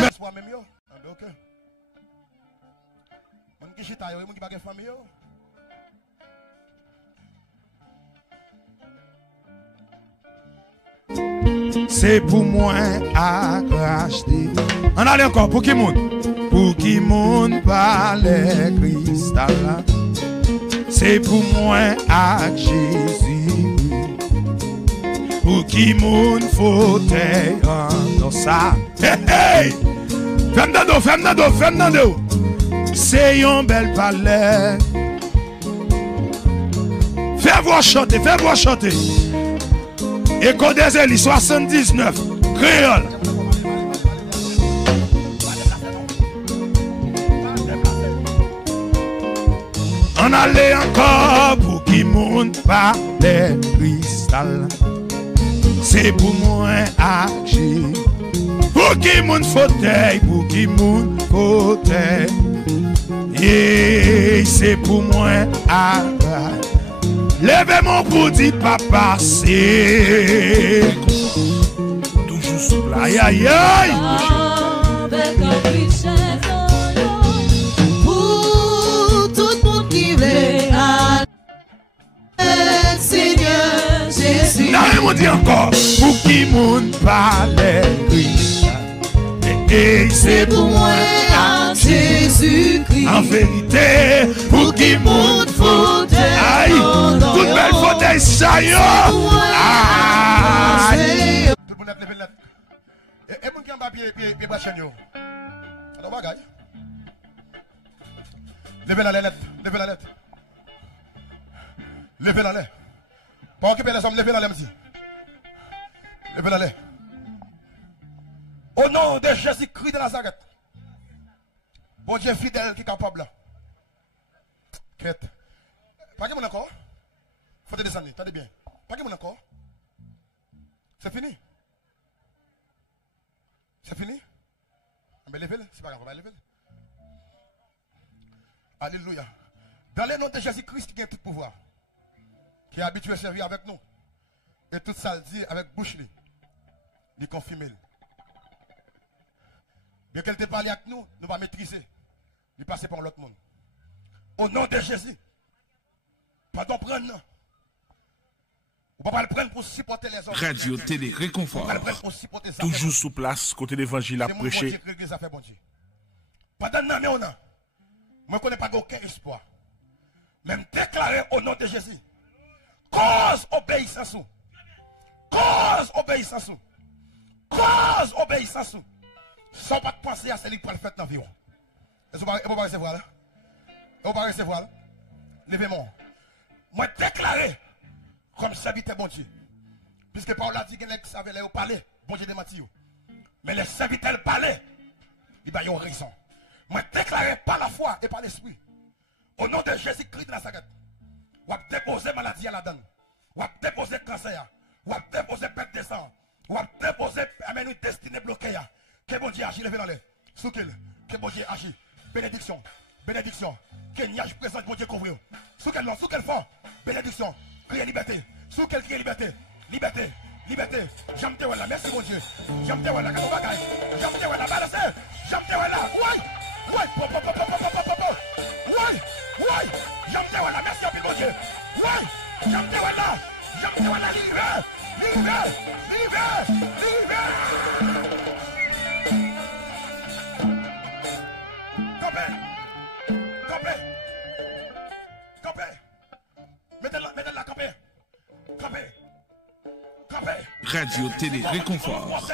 Merci pour même yo. Ok. Mon qui chita yo, mon qui pas de famille yo. C'est pour moi à racheter. On allait encore pour qui monde? Pour qui monde par les cristal. C'est pour moi à Jésus. Pour qui monde fauteuil dans ça. Hey hey! Femme d'ado. C'est un bel palais. Fais-moi chanter. Écho des Élis 79, créole. On allait encore pour qui monte par les cristal. C'est pour moi agir. Pour qui monte fauteuil, Et c'est pour moi agir. Levez-moi pour dire papa, c'est Toujours sous place. aïe aïe aïe. Avec un richesse pour tout le monde qui veut à Seigneur Jésus. Non, on dit encore pour qui monde parle Christ. Et c'est pour moi à Jésus-Christ. en vérité pour qui monde fauteuil. Aïe, toute belle fauteuil ça y est. Aïe. Tout le monde lève net. Et mon qui en bas pied bras chaîne yo. Alors bagaille. Levez la lettre, levez la lettre. Levez la lettre. Pas occuper les hommes, levez la lettre. Levez la lettre. Au nom de Jésus-Christ de Nazareth. Bon Dieu fidèle qui est capable là. Quête. Pas que mon encore. Faut te descendre, attendez bien. Pas que mon encore. C'est fini. C'est fini. Mais levez-le, c'est pas grave, on va lever. Alléluia. Dans le nom de Jésus-Christ qui a tout pouvoir, qui est habitué à servir avec nous, et tout ça le dit avec bouche. il confirme. Bien qu'elle te parlé avec nous, nous va maîtriser. Il passe par l'autre monde. Au nom de Jésus. Pardon, prendre. On ne va pas le prendre pour supporter les autres. Radio Télé Réconfort. Toujours sous place, côté l'évangile à prêcher. Pendant que nous avons, moi, je ne connais pas aucun espoir. Même déclarer au nom de Jésus. Cause obéissance. Cause obéissance. Cause obéissance. Sans pas penser à celui qui va le faire dans la vie. Et vous ne pouvez pas recevoir là. Et vous ne pouvez pas recevoir là. Levez-moi. Moi, déclarer comme serviteur bon Dieu. Puisque Paul a dit que les savait les parler, bon Dieu de Matthieu. Mais les serviteurs parlaient, ils ont raison. Moi, déclarer par la foi et par l'esprit. Au nom de Jésus-Christ de Nazareth. On va déposer maladie à la donne. On va déposer cancer. On va déposer perte de sang. On va déposer une destinée bloquée. Que bon Dieu agit, levez dans l'air. Sous qu'il, que bon Dieu agit. Bénédiction, bénédiction. Que niage présente, bon Dieu couvre. Sous quel fort, bénédiction. Criez liberté. Sous quel crie liberté. Liberté. Liberté. J'aime te voilà. Merci mon Dieu. J'aime te voilà. Quand on bagaille. J'aime te voilà. Balancez. J'aime te voilà. Oui. Oui. Oui. Oui. J'aime te voilà. Merci mon Dieu. Oui. J'aime te voilà. J'aime te voilà. Libre. Libre. Libre. Libre. Mettez-la campé. Campé. Campé. Radio Télé Réconfort.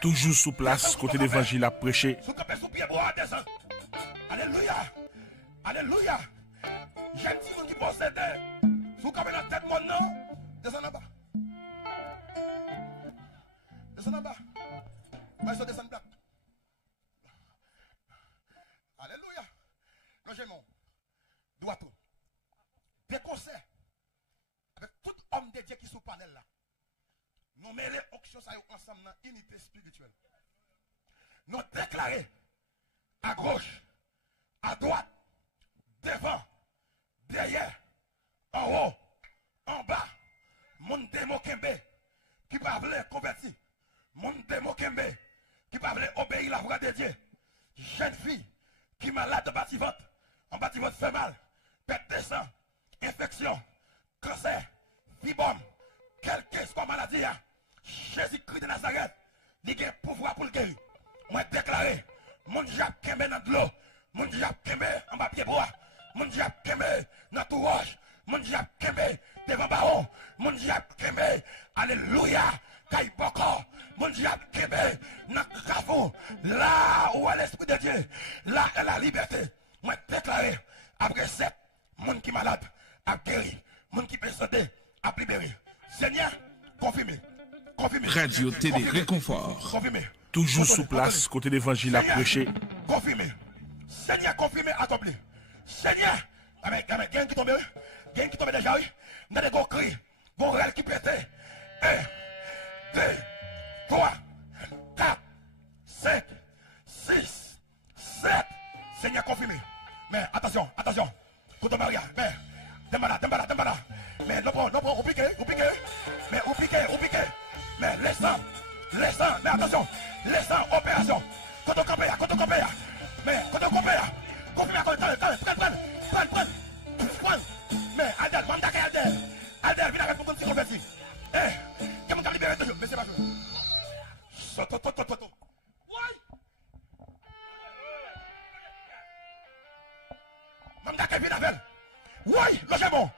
Toujours sous place, côté l'évangile à prêcher. Alléluia. Alléluia. J'ai un petit monde qui possède. Sous campé dans la tête, mon nom. Descends en bas. Descends en bas. Moi, je descends en bas. Alléluia. Logement. Droitou. Des conseils. Avec tout homme de Dieu qui sont panel là. Nous mêlons auction ensemble dans unité spirituelle. Nous déclarer à gauche, à droite, devant, derrière, en haut, en bas. Mon démon Kembe qui parle converti. Mon démon Kembe qui parle obéir la voix de Dieu. Jeune fille qui est malade en bâtiment fait mal, perte de sang, infection, cancer, fibrome, quelle que soit maladie, Jésus-Christ de Nazareth, il a pouvoir pour le guérir. Moi déclaré, mon Jacques Kembe dans de l'eau, mon Jacques Kembe en bas pied bois, mon Jacques Kembe dans tout roche, mon Jacques Kembe devant baron, mon Jacques Kembe, alléluia, Kaiboko, mon Jacques Kembe dans Kafou, là où est l'Esprit de Dieu, là est la liberté. Moi déclaré, après 7, mon qui est malade, a guéri, mon qui peut sauter, a libéré. Seigneur, confirmez. Confirmez. Radio Télé Réconfort. Confirmez. Toujours sous place, côté l'évangile à prêcher. Confirmez. Seigneur, confirmez, accompli. Seigneur, gain qui tombe, déjà, oui. Nous avons des gros cris, gros rêles qui pètent. 1, 2, 3, 4, 5, 6, 7. Seigneur, confirmez. Mais attention, attention. Côté Maria, mais, dembala. Mais non, vous piquez. Mais vous piquez. Mais laissant. Mais attention, laissant opération. Quand on campé, mais quand on campé, confirmez, prenne. Mais Aldel, mandake Aldel, viens avec mon petit converti. Comment t'as libéré toujours, mais c'est pas tout. Soto. Ouais. Mandake, viens avec. Oui, logement.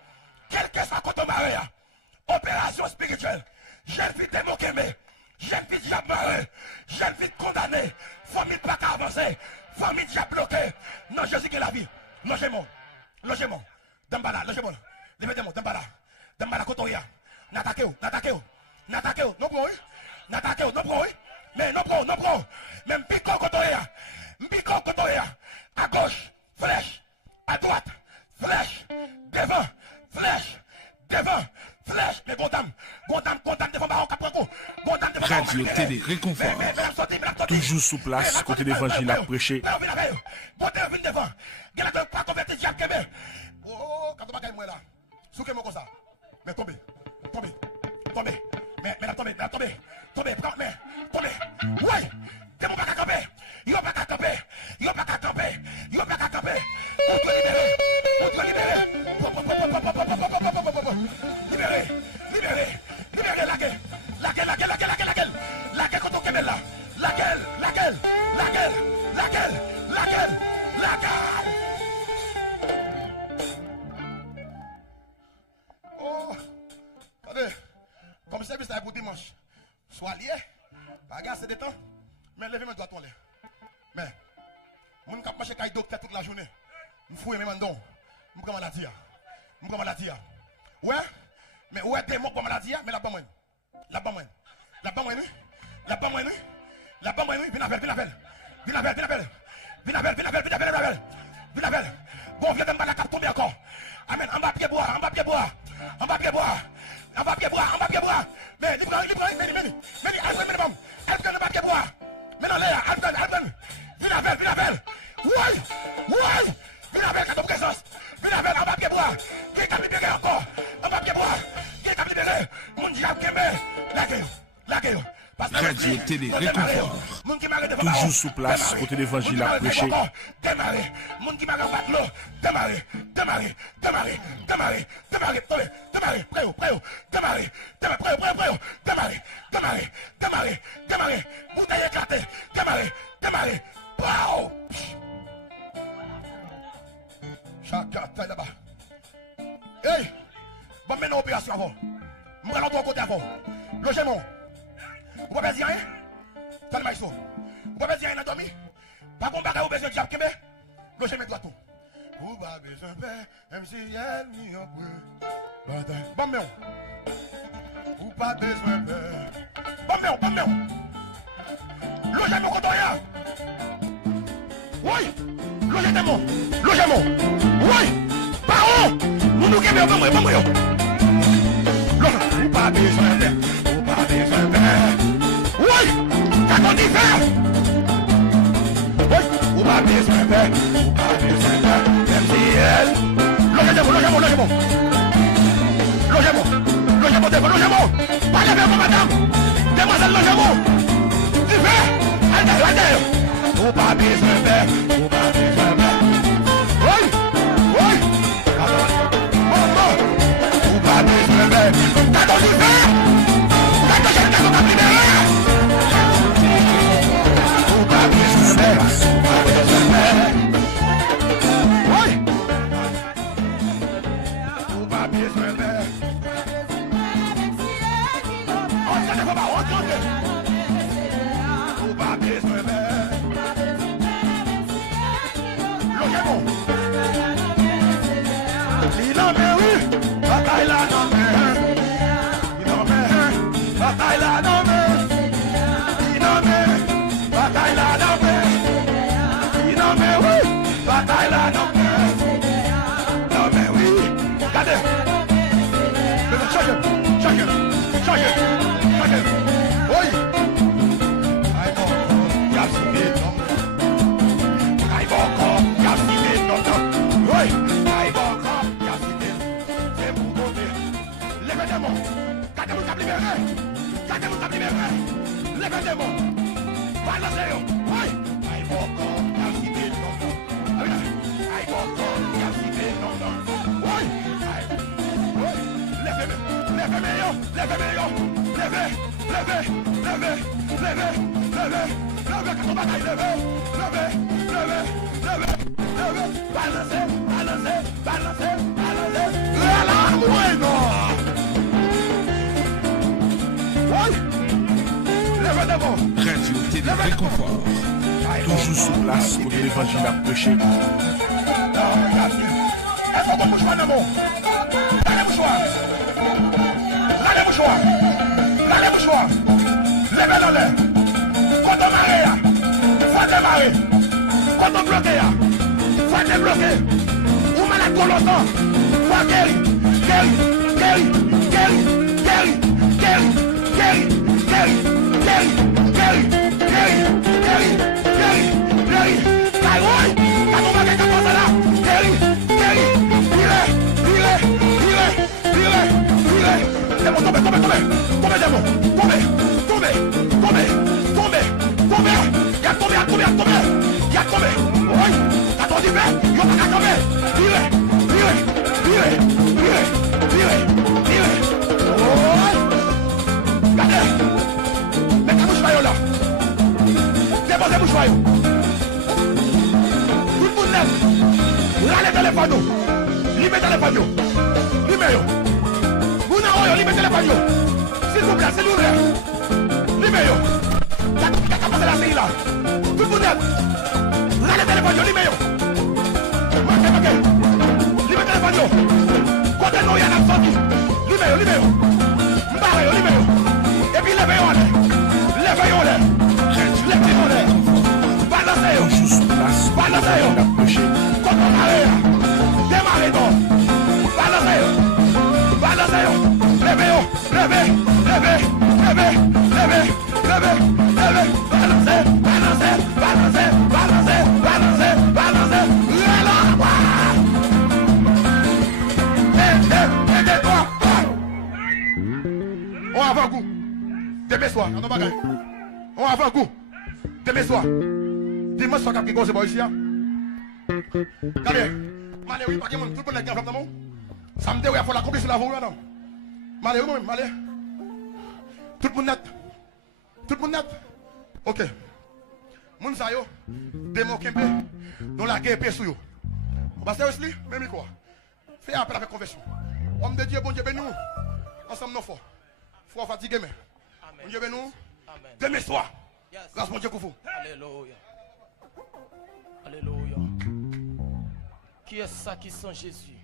Quel que soit quand on marie, opération spirituelle. Jeune fille démocrémée. Jeune fille déjà marée. Jeune fille condamnée. Famille pas qu'à avancer. Famille déjà bloquée. Non, Jésus qui est la vie. Logement. Dembala, logement. Levez-moi, Dembala, Kotoya. N'attaquez-vous. Non, bro. Mais non, bro. Même Pico Kotoya. À gauche, flèche. À droite, flèche. Devant, flèche. Mais Gondam devant Baron Capraco. Radio Télé Réconfort. Toujours sous place, côté l'évangile à prêcher. Devant. Pas converti, Jacques Kembe. Oh, quand on va moi là. Souke moi comme ça. Mais tombez. Mais la tombé. Tombez, tombez. Oui, t'es mon pas qu'à camper. Il va pas qu'à camper. Il va pas qu'à camper. Il va pas qu'à camper. On doit libérer. On doit libérer. Libérer. Libérer. Libérer laquelle. Laquelle, laquelle, laquelle, laquelle, laquelle. Laquelle quand on kemel là. Laquelle, laquelle, laquelle, laquelle, laquelle, laquelle. Oh. Attendez. Comme service là pour dimanche. Soit lié. Pas gars, c'est des temps. Mais levez-moi doigt ton lait. Mais, mon cap marcher avec docteur toute la journée. Je fouille mes mandons. Je prends maladie. Je prends maladie. Ouais, mais ouais, t'es mort pour maladie, mais la bonne. La bonne. La bonne, la bonne, la bonne, viens appel, viens appel. Viens appel, viens appel. Viens appel, viens appel, viens appel, viens appel. Viens appel. Bon, viens de me la cap tomber encore. Amen, en bas pied bois, en bas pied bois. En bas pied bois. En bas pied bois, en bas pied bois. Mais, libre, Alfred, en bas pied bois. Mais non, Léa, Alfred. Viens appel. Oui, oui. Viens appel, quand on présence. Viens appel, en bas pied bois. Qui est libéré encore. En bas pied bois. Qui est libéré. Mon diable, la gueule. Radio Télé Réconfort. Toujours sous place, côté l'évangile à prêcher. Démarrer. Moun qui m'a rabattu l'eau. Démarrer. Démarrer. Bouteille éclatée. Démarrer. Pow! Chacun taille là-bas. Hey! Bon, maintenant, opération avant. Je vais l'autre côté avant. Logement. Vous ne pouvez pas dire rien? T'as le maïso. Vous ne pouvez pas dire rien, dormi? Pas qu'on bagarre au besoin de diable, Kébé? Logement doit tout. Vous pas besoin de paix, même si elle n'y a pas. Bon, mais vous pas besoin de paix. Bon, mais logement contre rien. Oui! Logement. Oui! Par où? Nous Kébé, bon, moi. Vous pas besoin de paix. Oui! Qu'est-ce qu'on dit faire? Oui! Vous pas besoin de paix. Même si elle... Logement. Parlez bien, madame. Demoiselle logement. Tu fais? Allez. Vous pas besoin de paix. Oui! Vous pas besoin de paix. Qu'est-ce qu'on dit faire? Radio Télé Réconfort. Toujours sous place, côté l'évangile à prêcher. Est-ce qu'on peut mouchoir d'amour? Lâchez mouchoir. Levez dans l'air. Quand on marre, faut démarrer. Quand on bloque, faut débloquer. Ou malade pour longtemps, faut guérir. Tombez. tombé. Il a tombé. Oui, t'as ton divin, il va pas tomber. Virez. Regardez. Mettez la bouche là. Déposez la bouche là. Tout le monde lève. Râlez dans les panneaux. Libérez les panneaux. Libérez. Vous n'avez pas libérez les panneaux. S'il vous plaît, s'il vous plaît. Libérez. T'as commencé la série là. Tout le monde lève. Râlez dans les panneaux. Libérez. Libérez les panneaux. Côté nous, il y a un sorti. Libérez. Libérez. Et puis levez-en l'air. Balancez-vous. Quand on arrive, démarrez-vous. Balancez-vous. Levez. On a avant-goût. Demain-soir, on a avant-goût. Demain-soir. Dimanche soir, quand on ici. Regardez. Malé, pas que tout le monde est dans le monde. Ça me dit, il faut la compétition là, non? Malé. Tout le monde net. Ok. Moun sa yo, démon kempe, dans la guerre épée sous yo. Bah c'est aussi, même quoi. Fais appel avec conversion. Homme de Dieu, bon Dieu, ben nous. Ensemble, nous fort. Faut fatiguer, mais. Bon Dieu, ben nous. Demain soir. Grâce mon Dieu, Koufou. Alléluia. Qui est ça qui sent Jésus?